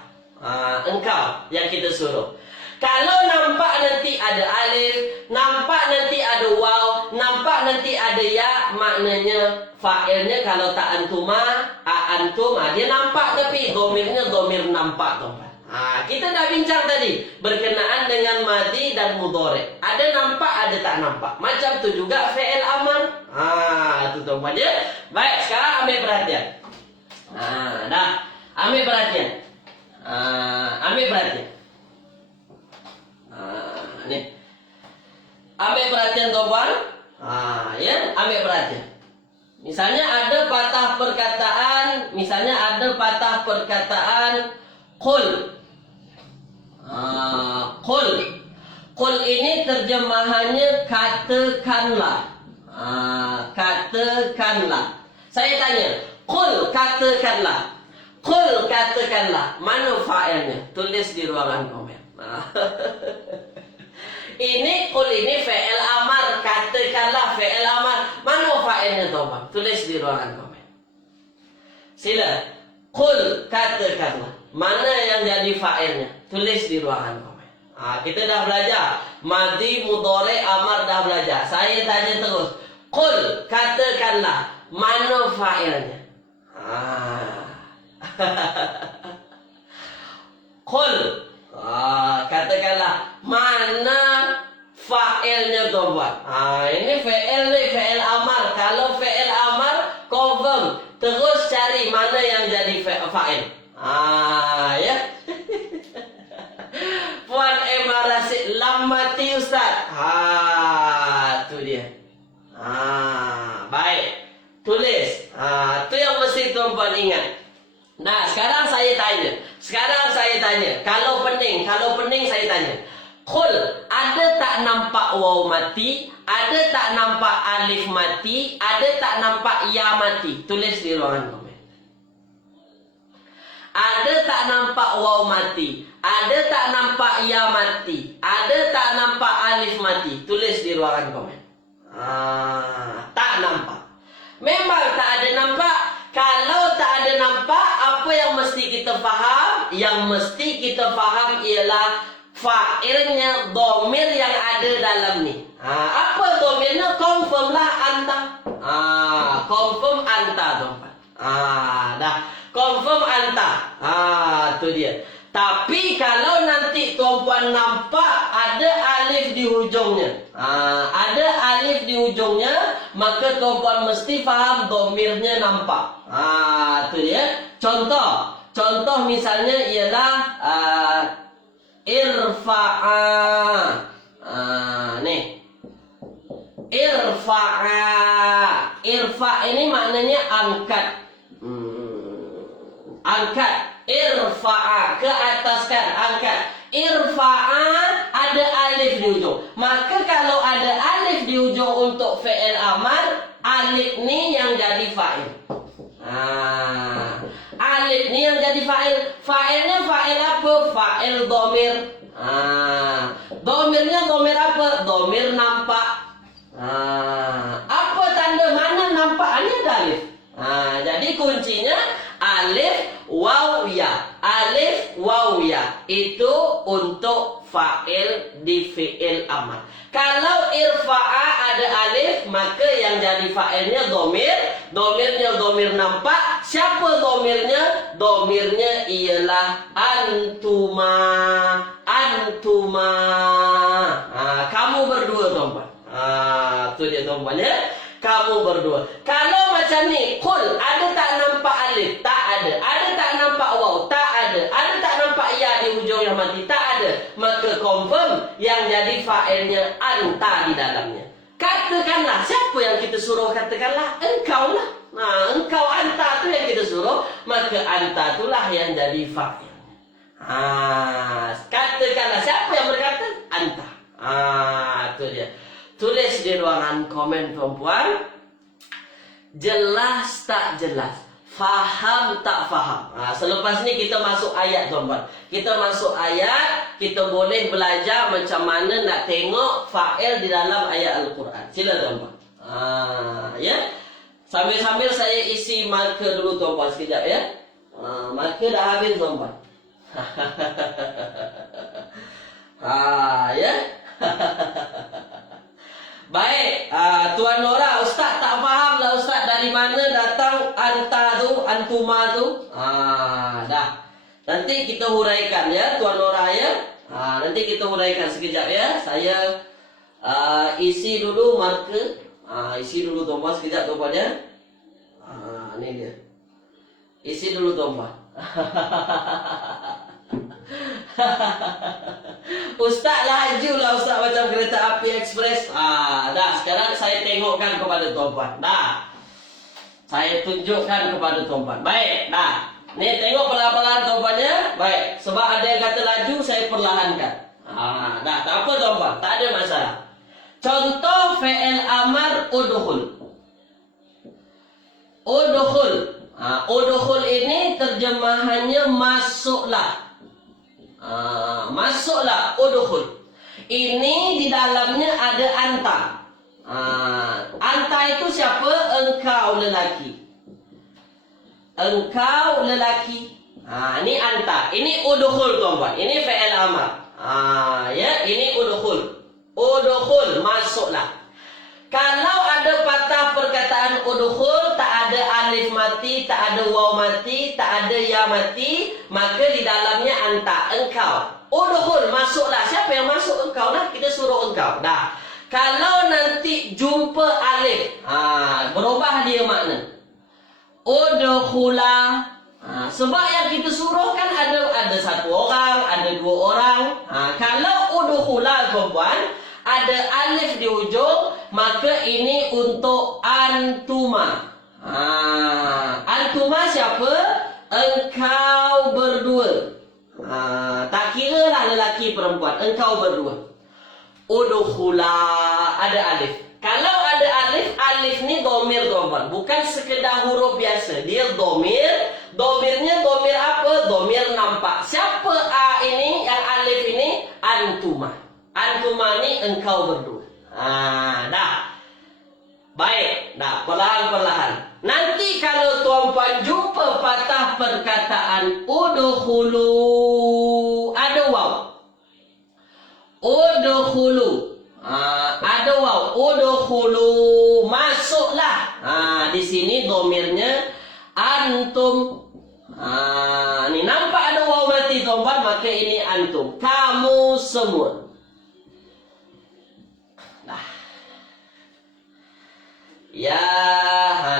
Engkau yang kita suruh. Kalau nampak nanti ada alif, nampak nanti ada waw, nampak nanti ada ya, maknanya fa'ilnya kalau tak antuma, antum, dia nampak tapi dhamirnya dhamir nampak tuan-tuan. Kita dah bincang tadi berkenaan dengan madhi dan mudhari'. Ada nampak, ada tak nampak. Macam tu juga fi'il amr. Itu tuan-tuan ya. Baik, sekarang ambil perhatian. Dah, ambil perhatian. Ambil perhatian. Ni. Ambil perhatian tuan-tuan. Ya, ambil perhatian. Misalnya ada patah perkataan, qul. Qul ini terjemahannya katakanlah. Katakanlah. Saya tanya, qul katakanlah. Qul katakanlah. Mana fa'ilnya? Tulis di ruangan komen. Ini qul ini fi'il amar, katakanlah fi'il amar. Mana fa'ilnya tuan-tuan? Tulis di ruangan komen. Sila. Qul katakanlah. Mana yang jadi fa'ilnya? Tulis di ruangan komen. Kita dah belajar madhi, mudhari', amar dah belajar. Saya tanya terus. Qul katakanlah. Mana fa'ilnya? Qul. Katakanlah mana fa'ilnya tuan-tuan. Ini fi'il ni, fi'il amar. Kalau fi'il amar confirm, terus cari mana yang jadi fa'il. Ya. Puan Emma Rasid lam mati Ustaz. kalau pening saya tanya. Qul, ada tak nampak waw mati? Ada tak nampak alif mati? Ada tak nampak ya mati? Tulis di ruangan komen. Ada tak nampak waw mati? Ada tak nampak ya mati? Ada tak nampak alif mati? Tulis di ruangan komen. Tak nampak. Memang tak ada nampak. Kalau tak ada nampak, apa yang mesti kita faham? Yang mesti kita faham ialah fa'ilnya domir yang ada dalam ni. Apa domirnya? Confirm lah anta. Confirm anta, tuan-tuan. Dah. Confirm anta. Tu dia. Tapi kalau nanti tuan-puan nampak ada alif di hujungnya. Ada alif di hujungnya, maka tuan-puan mesti faham domirnya nampak. Tu dia. Contoh misalnya ialah irfa'a. Nih. Irfa'a. Irfa' ini maknanya angkat. Angkat. Irfa'a, ke ataskan, angkat. Irfa'a, ada alif di ujung. Maka kalau ada alif di ujung untuk fi'il amar, alif ni yang jadi fa'il. Alif ni yang jadi fa'il. Fa'ilnya fa'il apa? Fa'il domir. Domirnya domir apa? Domir nampak. Apa tanda mana nampak? Ini ada alif. Jadi kuncinya alif waw ya. Alif waw ya. Itu untuk fa'il di fi'il amar. Kalau irfa'a ada alif, maka yang jadi fa'ilnya domir. Domirnya domir nampak. Siapa domirnya? Domirnya ialah antuma. Antuma. Kamu berdua, tuan-tuan. Itu dia, tuan-tuan ya. Kamu berdua. Kalau macam ni, qul, ada tak nampak alif? Tak ada. Ada tak nampak waw? Tak ada. Ada tak nampak ya di hujung yang mati? Tak ada. Maka confirm yang jadi fa'ilnya anta di dalamnya. Katakanlah, siapa yang kita suruh katakanlah? Engkau lah. Engkau anta tu yang kita suruh, maka anta itulah yang jadi fa'il. Katakanlah, siapa yang berkata? Anta. Itu dia. Tulis di ruangan komen, tuan-puan. Jelas tak jelas? Faham tak faham? Selepas ni kita masuk ayat, tuan-puan. Kita masuk ayat, kita boleh belajar macam mana nak tengok fa'il di dalam ayat Al-Quran. Sila, tuan-puan. Ya. Sambil-sambil saya isi marker dulu, tuan-puan, sekejap ya. Marker dah habis, tuan-puan. Ya. Baik, Tuan Nora, Ustaz tak faham lah Ustaz dari mana datang anta tu, antuma tu. Dah. Nanti kita huraikan ya, Tuan Nora ya. Nanti kita huraikan sekejap ya. Saya isi dulu marker. Isi dulu tuan-tuan sekejap, tuan-tuan ya. Ini dia. Isi dulu, tuan-tuan. Ustaz laju lah Ustaz macam kereta api ekspres. Dah, sekarang saya tengokkan kepada tuan-puan. Dah. Saya tunjukkan kepada tuan-puan. Baik, dah. Ni tengok pelan-pelan tuan-puan ya. Baik, sebab ada yang kata laju, saya perlahankan. Dah, tak apa tuan-puan, tak ada masalah. Contoh fi'il amar udkhul. Udkhul. Udkhul ini terjemahannya masuklah. Masuklah, udkhul. Ini di dalamnya ada anta. Anta itu siapa? Engkau lelaki. Engkau lelaki. Ini anta. Ini udkhul, tuan-tuan. Ini fi'il amar. Ya, ini udkhul. Udkhul, masuklah. Kalau ada patah perkataan udkhul, tak ada alif mati, tak ada waw mati, tak ada ya mati, maka di dalamnya anta, engkau. Udkhul, masuklah. Siapa yang masuk? Engkau lah. Kita suruh engkau. Dah. Kalau nanti jumpa alif, berubah dia makna. Udkhula. Sebab yang kita suruh kan ada satu orang, ada dua orang. Kalau udkhula, tuan-puan, ada alif di ujung, maka ini untuk antuma. Antuma siapa? Engkau berdua. Tak kira lah lelaki perempuan, engkau berdua. Udkhula, ada alif. Kalau ada alif, alif ni domir tuan-tuan, bukan sekedar huruf biasa. Dia domir. Domirnya domir apa? Domir nampak. Siapa ini yang alif ini? Antuma. Antuma ni engkau berdua. Dah. Baik, dah perlahan-perlahan. Nanti kalau tuan-puan jumpa patah perkataan udkhulu, ada waw. Udkhulu. Ada waw. Udkhulu, masuklah. Di sini domirnya antum. Ni nampak ada waw mati tuan-puan, maka ini antum. Kamu semua. Ya,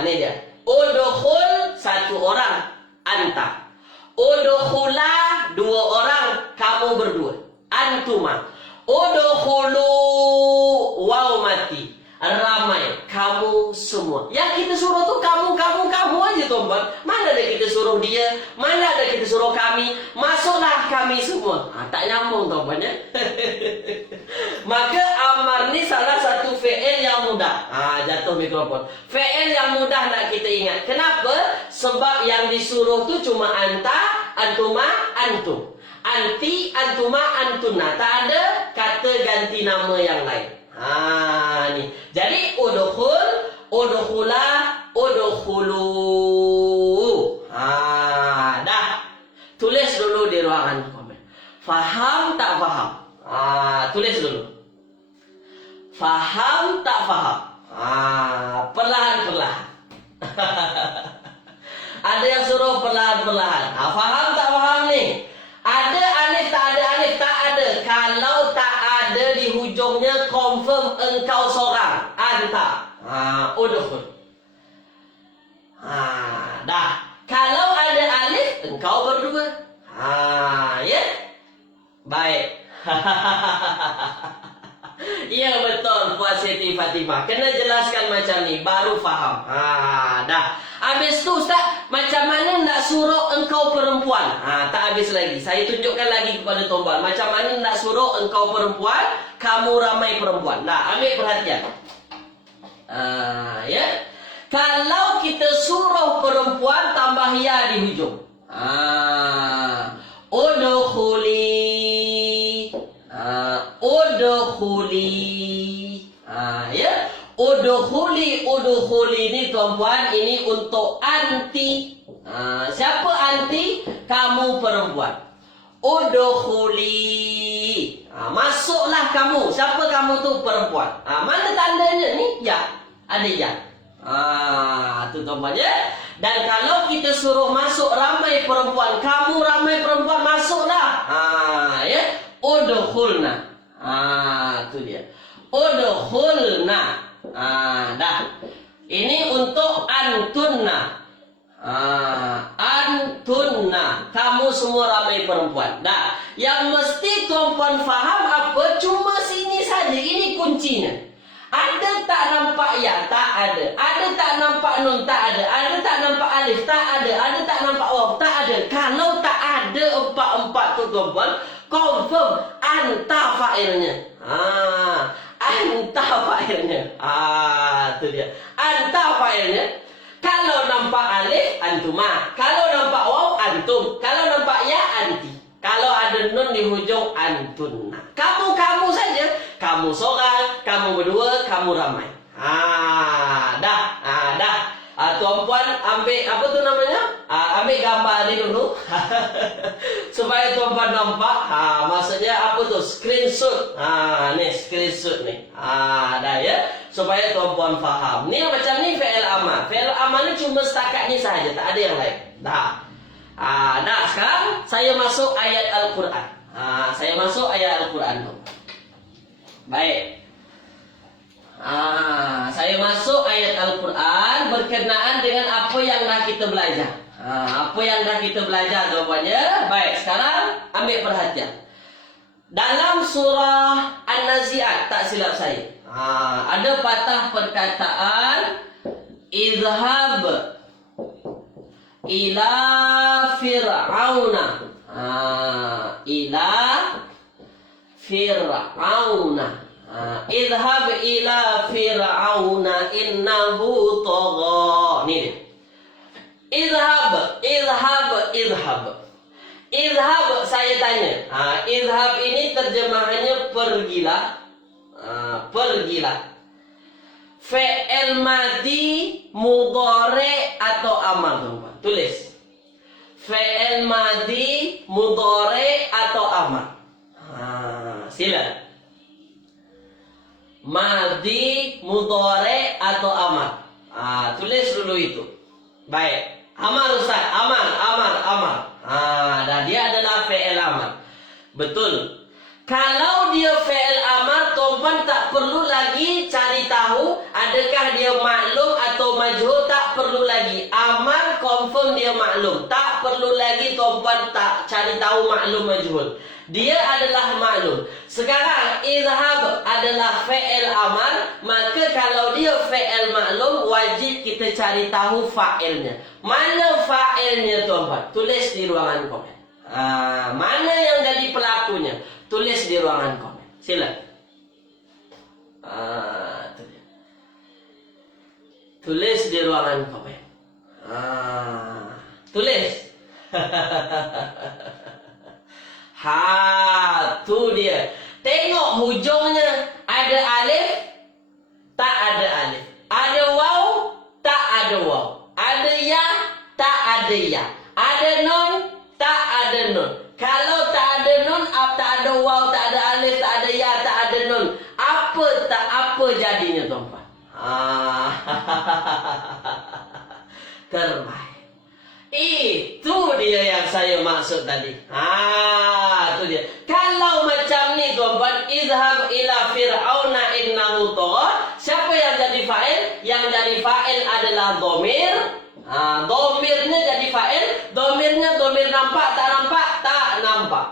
ini dia. Udkhul, satu orang, anta. Udkhula, dua orang, kamu berdua. Antuma. Udkhulu, waw mati. Ramai, kamu semua. Yang kita suruh tuh kamu aja tuan-tuan. Mana ada kita suruh dia, mana ada kita suruh kami. Masuklah kami semua. Tak nyambung tuan-tuan ya. Maka amar ni salah satu fi'il yang mudah. Jatuh mikrofon. Fi'il yang mudah nak kita ingat. Kenapa? Sebab yang disuruh tu cuma anta, antuma, antum. Anti, antuma, antuna. Tak ada kata ganti nama yang lain. Ni. Jadi udkhul, udkhula, udkhulu. Dah. Tulis dulu di ruangan komen. Faham tak faham? Tulis dulu. Faham tak faham? Perlahan-perlahan. Ada yang suruh perlahan-perlahan. Faham tak faham ni? Ada alif tak ada alif? Tak ada. Kalau tak ada di hujungnya, confirm engkau seorang. Anta. Udkhul. Dah. Kalau ada alif, engkau berdua. Ya? Baik. Ya betul, Puan Siti Fatimah. Kena jelaskan macam ni, baru faham. Dah. Habis tu Ustaz, macam mana nak suruh engkau perempuan? Tak habis lagi. Saya tunjukkan lagi kepada tuan-tuan. Macam mana nak suruh engkau perempuan, kamu ramai perempuan. Dah, ambil perhatian. Ya. Kalau kita suruh perempuan, tambah ya di hujung. Udkhuli. Udkhuli. Ya. Udkhuli, udkhuli ni tuan-puan, ini untuk anti. Siapa anti? Kamu perempuan. Udkhuli. Masuklah kamu. Siapa kamu tu? Perempuan. Mana tandanya ni? Ya. Ada ya. Tu tuan-puan ya. Dan kalau kita suruh masuk ramai perempuan, kamu ramai perempuan, masuklah. Ya. Udkhulna. Tu dia. Udkhulna. Dah. Ini untuk antunna. Antunna. Kamu semua ramai perempuan. Dah. Yang mesti tuan-puan faham apa? Cuma sini saja. Ini kuncinya. Ada tak nampak ya? Tak ada. Ada tak nampak nun? Tak ada. Ada tak nampak alif? Tak ada. Ada tak nampak waw? Tak ada. Kalau tak ada empat-empat tu tuan-puan, confirm anta fa'ilnya. Anta fa'ilnya. Tu dia. Anta fa'ilnya. Kalau nampak alif, antuma. Kalau nampak waw, antum. Kalau nampak ya, anti. Kalau ada nun di hujung, antun. Kamu saja. Kamu seorang, kamu berdua, kamu ramai. Dah. Tuan-puan ambil, apa tu namanya? Ambil gambar ni dulu. Supaya tuan-puan nampak. Maksudnya apa tu? Screenshot. Ni screenshot ni. Dah ya. Supaya tuan-puan faham. Ni macam ni fi'il amal. Fi'il amal ni cuma setakat ni sahaja. Tak ada yang lain. Dah. Dah. Sekarang saya masuk ayat Al-Quran. Saya masuk ayat Al-Quran tu. Baik. Saya masuk ayat Al-Quran berkenaan dengan apa yang dah kita belajar. Apa yang dah kita belajar tuan-puan ya. Baik, sekarang ambil perhatian. Dalam surah An-Nazi'at, tak silap saya, ada patah perkataan idhab ila fir'auna. Ila fir'auna. Idhab ila fir'auna innahu tagha. Ini dia. Idhab. Idhab saya tanya. Idhab ini terjemahannya pergilah. Pergilah. Fi'il madi, mudhari atau amar, teman-teman. Tulis. Fi'il madi, mudhari atau amar. Sila. Madi, mudhari atau amar. Tulis dulu itu. Baik. Amar Ustaz. Amar. Dan dia adalah fi'il amar. Betul. Kalau dia fi'il amar, tuan tak perlu lagi cari tahu adakah dia maklum atau majhul, tak perlu lagi. Amar confirm dia maklum, tak perlu lagi tuan tak cari tahu maklum majhul. Dia adalah maklum. Sekarang izhab adalah fi'il amar, maka kalau dia fi'il maklum, wajib kita cari tahu fa'ilnya. Mana fa'ilnya tuan? Tulis di ruangan komen. Mana yang jadi pelakunya? Tulis di ruangan komen. Sila. Tulis di ruangan komen. Tulis. Tu dia. Tengok hujungnya. Ada alif, tak ada alif. Ada waw, tak ada waw. Ada ya, tak ada ya. Ada nun, tak ada nun. Kalau tak ada nun, tak ada waw, tak ada alif, tak ada ya, tak ada nun. Apa jadinya tuan-tuan? Terbaik. Itu dia yang saya maksud tadi. Itu dia. Kalau macam ni tuan-tuan, izhab ila fir'auna innahu tagha. Siapa yang jadi fa'il? Yang jadi fa'il adalah dhamir. Dhamirnya jadi fa'il. Dhamirnya dhamir nampak, tak nampak? Tak nampak.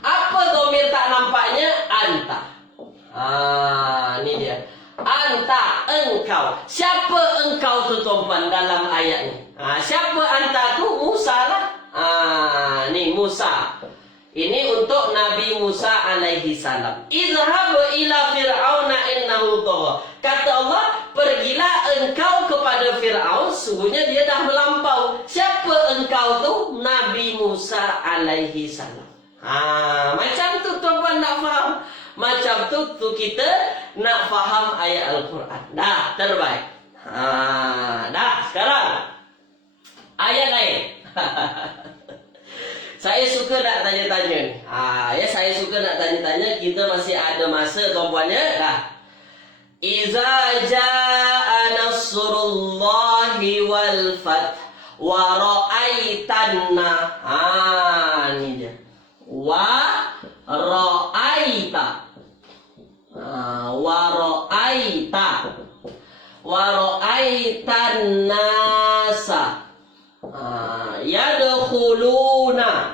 Apa dhamir tak nampaknya? Anta. Ini dia. Anta, engkau. Siapa engkau tu tuan-tuan dalam ayat ni? Siapa anta tu? Musa lah. Ni Musa. Ini untuk Nabi Musa alaihi salam. Izhab ila fir'auna innahu tagha. Kata Allah, pergilah engkau kepada Fir'aun, sungguhnya dia dah melampau. Siapa engkau tu? Nabi Musa alaihi salam. Macam tu tuan-tuan nak faham. Macam tu kita nak faham ayat Al-Quran. Dah, terbaik. Dah, sekarang ayat lain. Saya suka nak tanya-tanya ni. Saya suka nak tanya-tanya. Kita masih ada masa tuan-puan ya. Dah. Iza jaa nasrullahi wal fath wa ra'aitanna. Ini dia. Wa ra'aita. Wa ra'aita. Wa ra'aitan nasa. Yadkhuluna.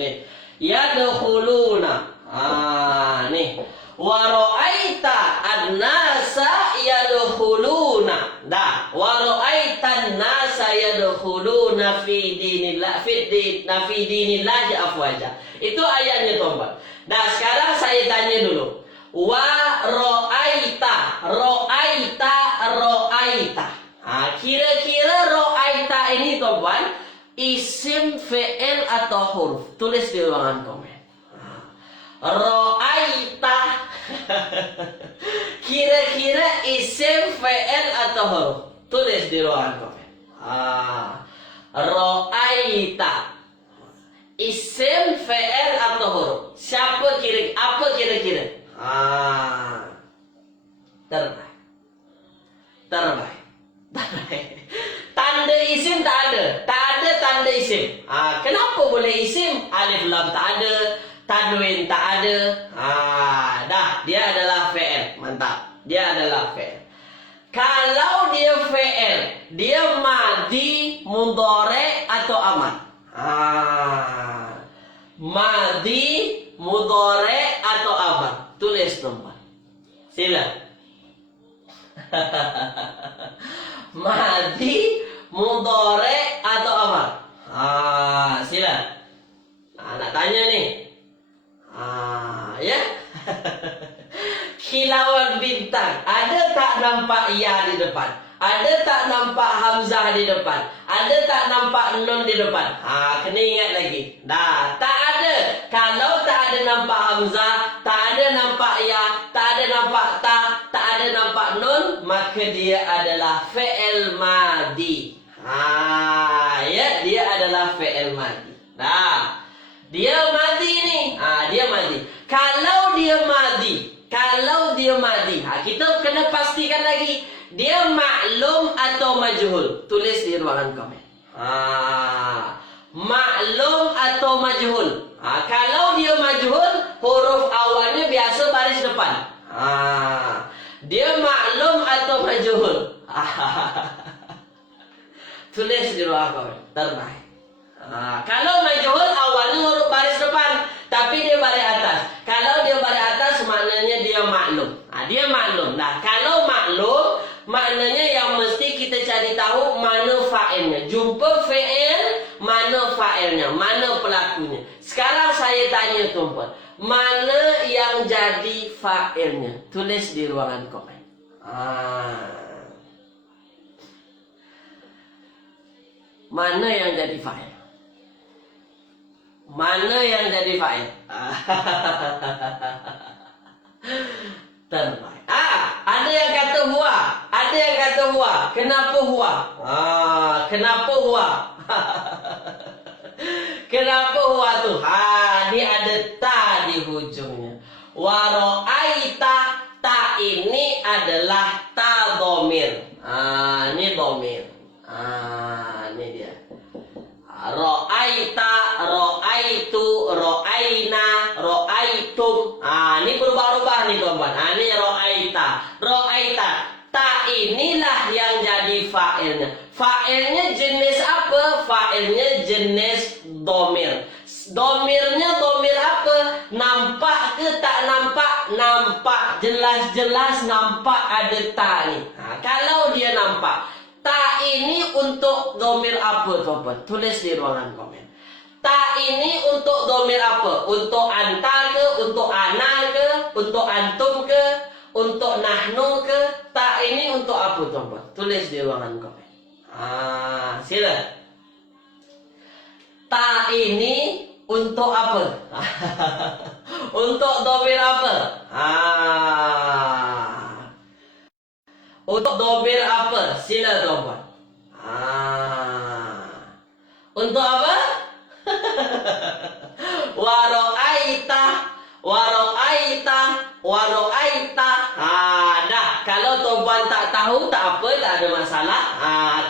Nih. Yadkhuluna. Nih. Wa ra'aita an-nasa yadkhuluna. Dah. Wa ra'aitan nasa yadkhuluna fi dinillah fi dinillah afwaja. Itu ayatnya tuan-tuan. Dah, sekarang saya tanya dulu. Wa ra'aita. Kira-kira ra'aita ini tuan-tuan, isim, fi'il atau huruf? Tulis di ruangan komen. Ra'aita. Kira-kira isim, fi'il atau huruf? Tulis di ruangan komen. Ra'aita. Isim, fi'il atau huruf? Siapa kira? Apa kira-kira? Terbaik. Tanda isim tak ada. Tak ada tanda isim. Kenapa boleh isim? Alif lam tak ada. Tanwin tak ada. Dah, dia adalah fi'il. Mantap. Dia adalah fi'il. Kalau dia fi'il, dia madi, mudhari atau amar? Madi, mudhari atau amar? Tulis tuan-tuan. Sila. Madi, mudhari atau amar? Tanya nih. Ya. Kilauan bintang. Ada tak nampak ya di depan? Ada tak nampak hamzah di depan? Ada tak nampak nun di depan? Kena ingat lagi. Dah, tak ada. Kalau tak ada nampak hamzah, tak ada nampak ya, tak ada nampak ta, tak ada nampak nun, maka dia adalah fi'il madi. Ya, dia adalah fi'il madi. Dah. Dia madi ni. Dia madi. Kalau dia madi, kita kena pastikan lagi dia maklum atau majhul. Tulis di ruangan komen. Maklum atau majhul. Kalau dia majhul, huruf awalnya biasa baris depan. Dia maklum atau majhul. Tulis di ruangan komen. Terbaik. Kalau majhul awalnya huruf baris depan, tapi dia baris atas. Kalau dia baris atas, maknanya dia maklum. Dia maklum. Nah, kalau maklum, maknanya yang mesti kita cari tahu mana fa'ilnya. Jumpa fi'il, mana fa'ilnya, mana pelakunya. Sekarang saya tanya tuan-tuan, mana yang jadi fa'ilnya? Tulis di ruangan komen. Mana yang jadi fa'il? Mana yang jadi fa'il? Terbaik. Ada yang kata huwa. Ada yang kata huwa. Kenapa huwa? Kenapa huwa? Kenapa huwa tu? Ni ada ta di hujungnya. Wa ra'aita, ta ini adalah ta dhamir. Ini dhamir. Ini dia. Ra'aita, ra'aitu, ra'aina, ra'aitum. Ini berubah-ubah nih tuan-tuan. Ini ra'aita. Ra'aita. Ta inilah yang jadi fa'ilnya. Fa'ilnya jenis apa? Fa'ilnya jenis dhamir. Dhamirnya dhamir apa? Nampak ke tak nampak? Nampak. Jelas-jelas nampak ada ta nih. Kalau dia nampak, ta ini untuk dhamir apa, tuan-tuan? Tulis di ruangan komen. Ta ini untuk dhamir apa? Untuk anta ke? Untuk ana ke? Untuk antum ke? Untuk nahnu ke? Ta ini untuk apa, tuan-tuan? Tulis di ruangan komen. Sila. Ta ini untuk apa? Untuk dhamir apa? Untuk dhamir apa? Sila tuan-tuan. Untuk apa? Wa ra'aita, wa ra'aita, wa ra'aita. Dah. Kalau tuan-tuan tak tahu, tak apa, tak ada masalah.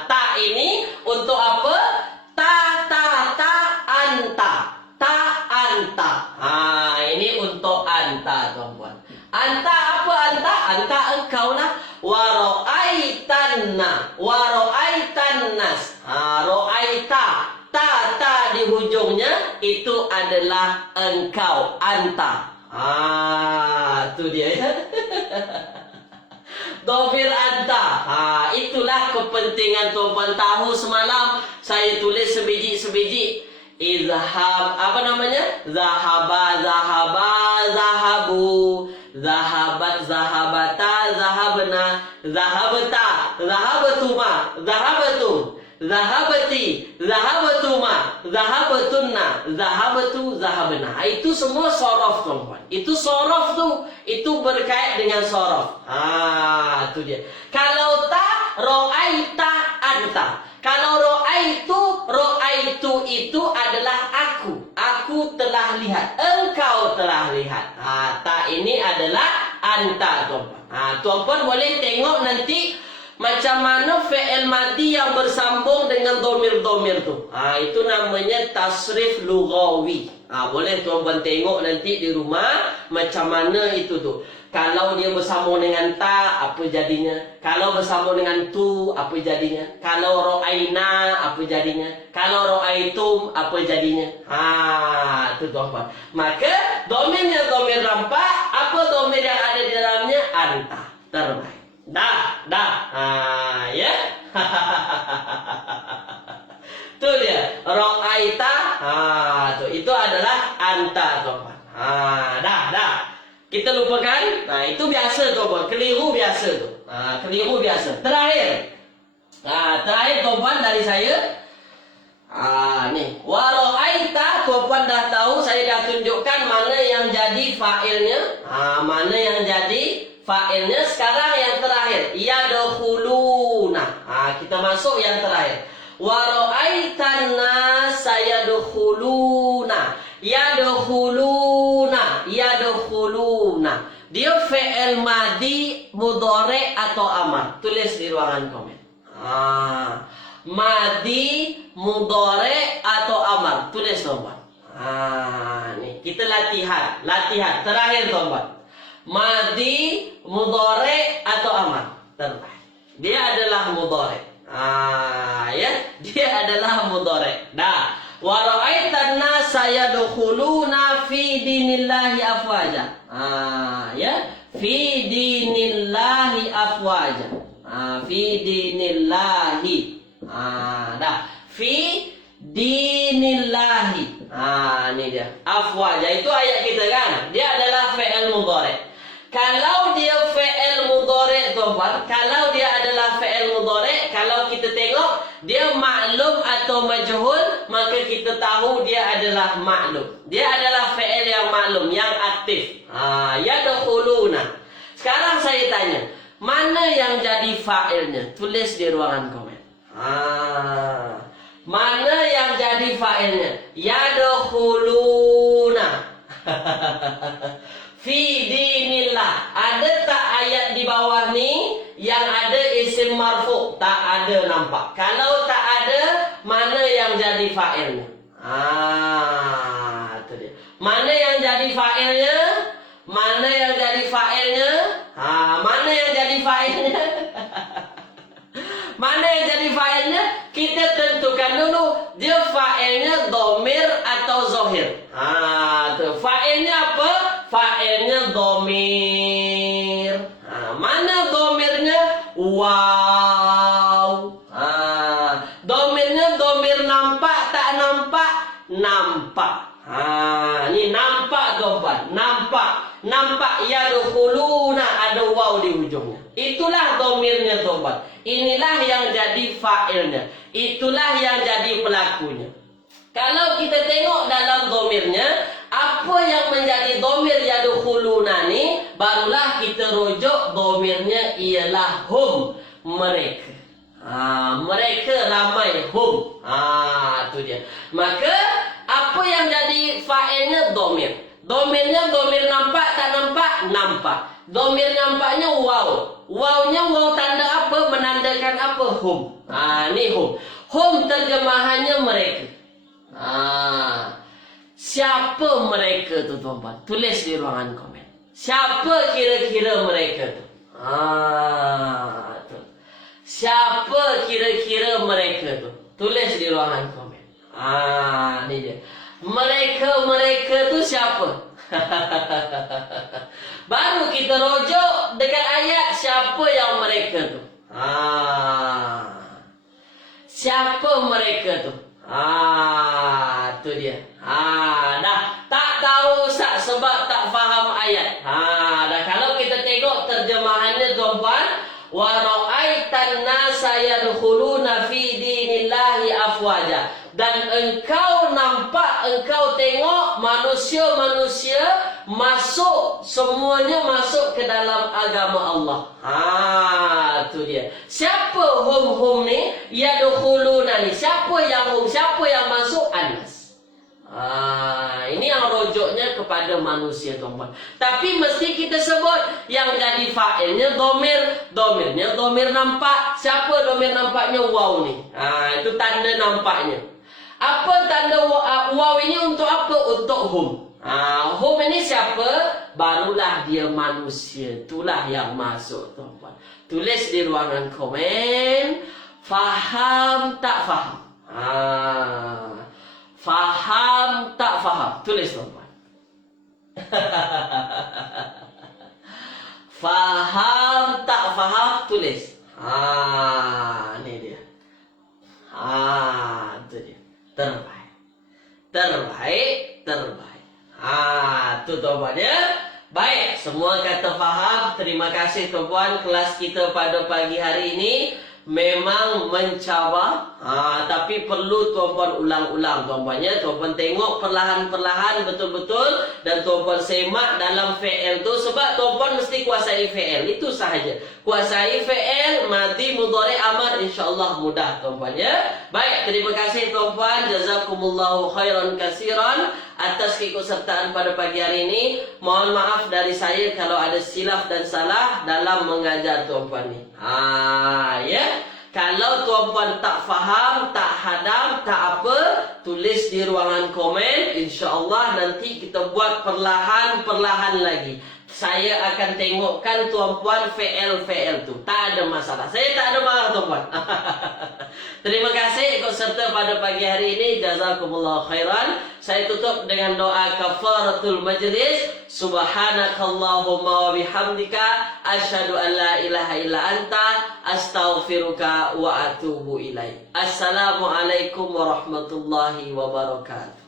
Ta ini untuk apa? Ta, anta. Ta, anta. Ini untuk anta, tuan-tuan. Anta apa anta? Anta engkau lah. Wa ra'aitanna, wa ra'aitannas. Ra'aita. Ta di hujungnya itu adalah engkau, anta. Itu dia ya. Dhamir anta. Itulah kepentingan tuan-tuan tahu semalam saya tulis sebiji-sebiji. Izhab, apa namanya? Zahaba, zahaba, zahabu. Zahabat, zahabata, zahabna. Zahabata, zahabatuma, zahabatum. Zahabati, zahabatuma, zahabatunna, zahabatu, zahabna. Itu semua sorof, tuan-tuan. Itu sorof tu, itu berkait dengan sorof. Itu dia. Kalau ta, ro'aita, anta. Kalau ro'aitu itu adalah aku. Aku telah lihat. Engkau telah lihat. Ta ini adalah anta, tuan-tuan. Tuan-tuan boleh tengok nanti macam mana fi'il madi yang bersambung dengan dhamir-dhamir tu. Itu namanya tasrif lughawi. Boleh tuan-tuan tengok nanti di rumah macam mana itu tu. Kalau dia bersambung dengan ta, apa jadinya? Kalau bersambung dengan tu, apa jadinya? Kalau ra'aina, apa jadinya? Kalau ra'aitum, apa jadinya? Itu tuan-tuan. Maka dhamirnya dhamir nampak, apa dhamir yang ada di dalamnya? Anta. Terbaik. Dah. Ya. Tu dia. Ra'aita. Itu adalah anta tuan-tuan. Dah. Kita lupakan. Nah, itu biasa tuan-tuan. Keliru biasa tu. Keliru biasa. Terakhir. Terakhir tuan-tuan dari saya. Ni. Wa ra'aita, tuan-tuan dah tahu, saya dah tunjukkan mana yang jadi fa'ilnya. Mana yang jadi fa'ilnya. Sekarang yang terakhir. Yadkhuluna. Kita masuk yang terakhir. Wa ra'aitan nasa yadkhuluna. Yadkhuluna. Dia fi'il madi, mudhari atau amar. Tulis di ruangan komen. Madi, mudhari atau amar. Tulis tuan-tuan. Ni kita latihan. Terakhir tuan-tuan. Madi, mudhari atau amar. Terbaik. Dia adalah mudhari. Ya, dia adalah mudhari. Dah. Wa ra'aitan nasa yadkhuluna fi dinillahi afwaja. Ya, fi dinillahi afwaja. Fi dinillahi. Dah. Fi dinillahi. Ini dia. Afwaja itu ayat kita kan. Dia adalah fi'il mudhari. Kalau dia fi'il mudhari tuan-tuan, kalau dia adalah fi'il mudhari, kalau kita tengok dia maklum atau majhul, maka kita tahu dia adalah maklum. Dia adalah fi'il yang maklum, yang aktif. Yadkhuluna. Sekarang saya tanya, mana yang jadi fa'ilnya? Tulis di ruangan komen. Mana yang jadi fa'ilnya? Yadkhuluna. Fi dinillah. Ada tak ayat di bawah ni yang ada isim marfu? Tak ada nampak. Kalau tak ada, mana yang jadi fa'ilnya? Itu dia. Mana yang jadi fa'ilnya? Mana yang jadi fa'ilnya? Mana yang jadi fa'ilnya? Mana yang jadi fa'ilnya? Kita tentukan dulu. Dia fa'ilnya dhamir atau zahir. Fa'ilnya apa? Fa'ilnya dhamir. Mana dhamirnya? Waw. Dhamirnya dhamir nampak tak nampak? Nampak. Ni nampak tuan-tuan. Nampak yadkhuluna, ada waw di ujungnya. Itulah dhamirnya tuan-tuan. Inilah yang jadi fa'ilnya. Itulah yang jadi pelakunya. Kalau kita tengok dalam dhamirnya, apa yang menjadi dhamir yadkhuluna ni, barulah kita rujuk dhamirnya ialah hum, mereka. Mereka ramai, hum. Itu dia. Maka apa yang jadi fa'ilnya? Dhamir. Dhamirnya dhamir nampak tak nampak? Nampak. Dhamir nampaknya waw. Wawnya waw tanda apa? Menandakan apa? Hum. Ni hum. Hum terjemahannya mereka. Siapa mereka tu tuan-tuan? Tulis di ruangan komen. Siapa kira-kira mereka tu? Tu. Siapa kira-kira mereka tu? Tulis di ruangan komen. Ni dia. Mereka tu siapa? Baru kita rujuk dekat ayat siapa yang mereka tu. Siapa mereka tu? Tu dia. Dah tak tahu Ustaz sebab tak faham ayat. Dah kalau kita tengok terjemahannya tuan-tuan, wa ra'aitan nasa yadkhuluna fi dinillahi afwaja. Dan engkau nampak, engkau tengok manusia-manusia masuk, semuanya masuk ke dalam agama Allah. Tu dia. Siapa hum ni? Yadkhuluna ni. Siapa yang hum? Siapa yang masuk? Anas. Ini yang rujuknya kepada manusia tuan-tuan. Tapi mesti kita sebut yang jadi fa'ilnya dhamir. Dhamirnya dhamir nampak. Siapa dhamir nampaknya? Waw ni. Itu tanda nampaknya. Apa tanda waw ini untuk apa? Untuk hum. Hum ini siapa? Barulah dia manusia. Itulah yang masuk tuan-tuan. Tulis di ruangan komen. Faham tak faham? Faham tak faham? Tulis tuan-tuan. Faham tak faham? Tulis. Ini dia. Itu dia. Terbaik. tu tuan-puan ya. Baik, semua kata faham. Terima kasih tuan-puan. Kelas kita pada pagi hari ini memang mencabar, tapi perlu tuan-puan ulang-ulang tuan-puan ya. Tuan-puan tengok perlahan-perlahan betul-betul dan tuan-puan semak dalam fi'il tu, sebab tuan-puan mesti kuasai fi'il. Itu sahaja. Kuasai fi'il, madhi, mudhari, amar, insya-Allah mudah tuan-puan ya. Baik, terima kasih tuan-puan. Jazakumullahu khairan katsiran atas keikutsertaan pada pagi hari ini. Mohon maaf dari saya kalau ada silap dan salah dalam mengajar tuan-puan ni. Ya. Kalau tuan-puan tak faham, tak hadam, tak apa, tulis di ruangan komen. InsyaAllah nanti kita buat perlahan-perlahan lagi. Saya akan tengokkan tuan-puan fi'il tu. Tak ada masalah. Saya tak ada marah tuan-puan. Terima kasih ikut serta pada pagi hari ini. Jazakumullah khairan. Saya tutup dengan doa kafaratul majlis. Subhanakallahumma wa bihamdika asyhadu an la ilaha illa anta astaghfiruka wa atubu ilaik. Assalamualaikum warahmatullahi wabarakatuh.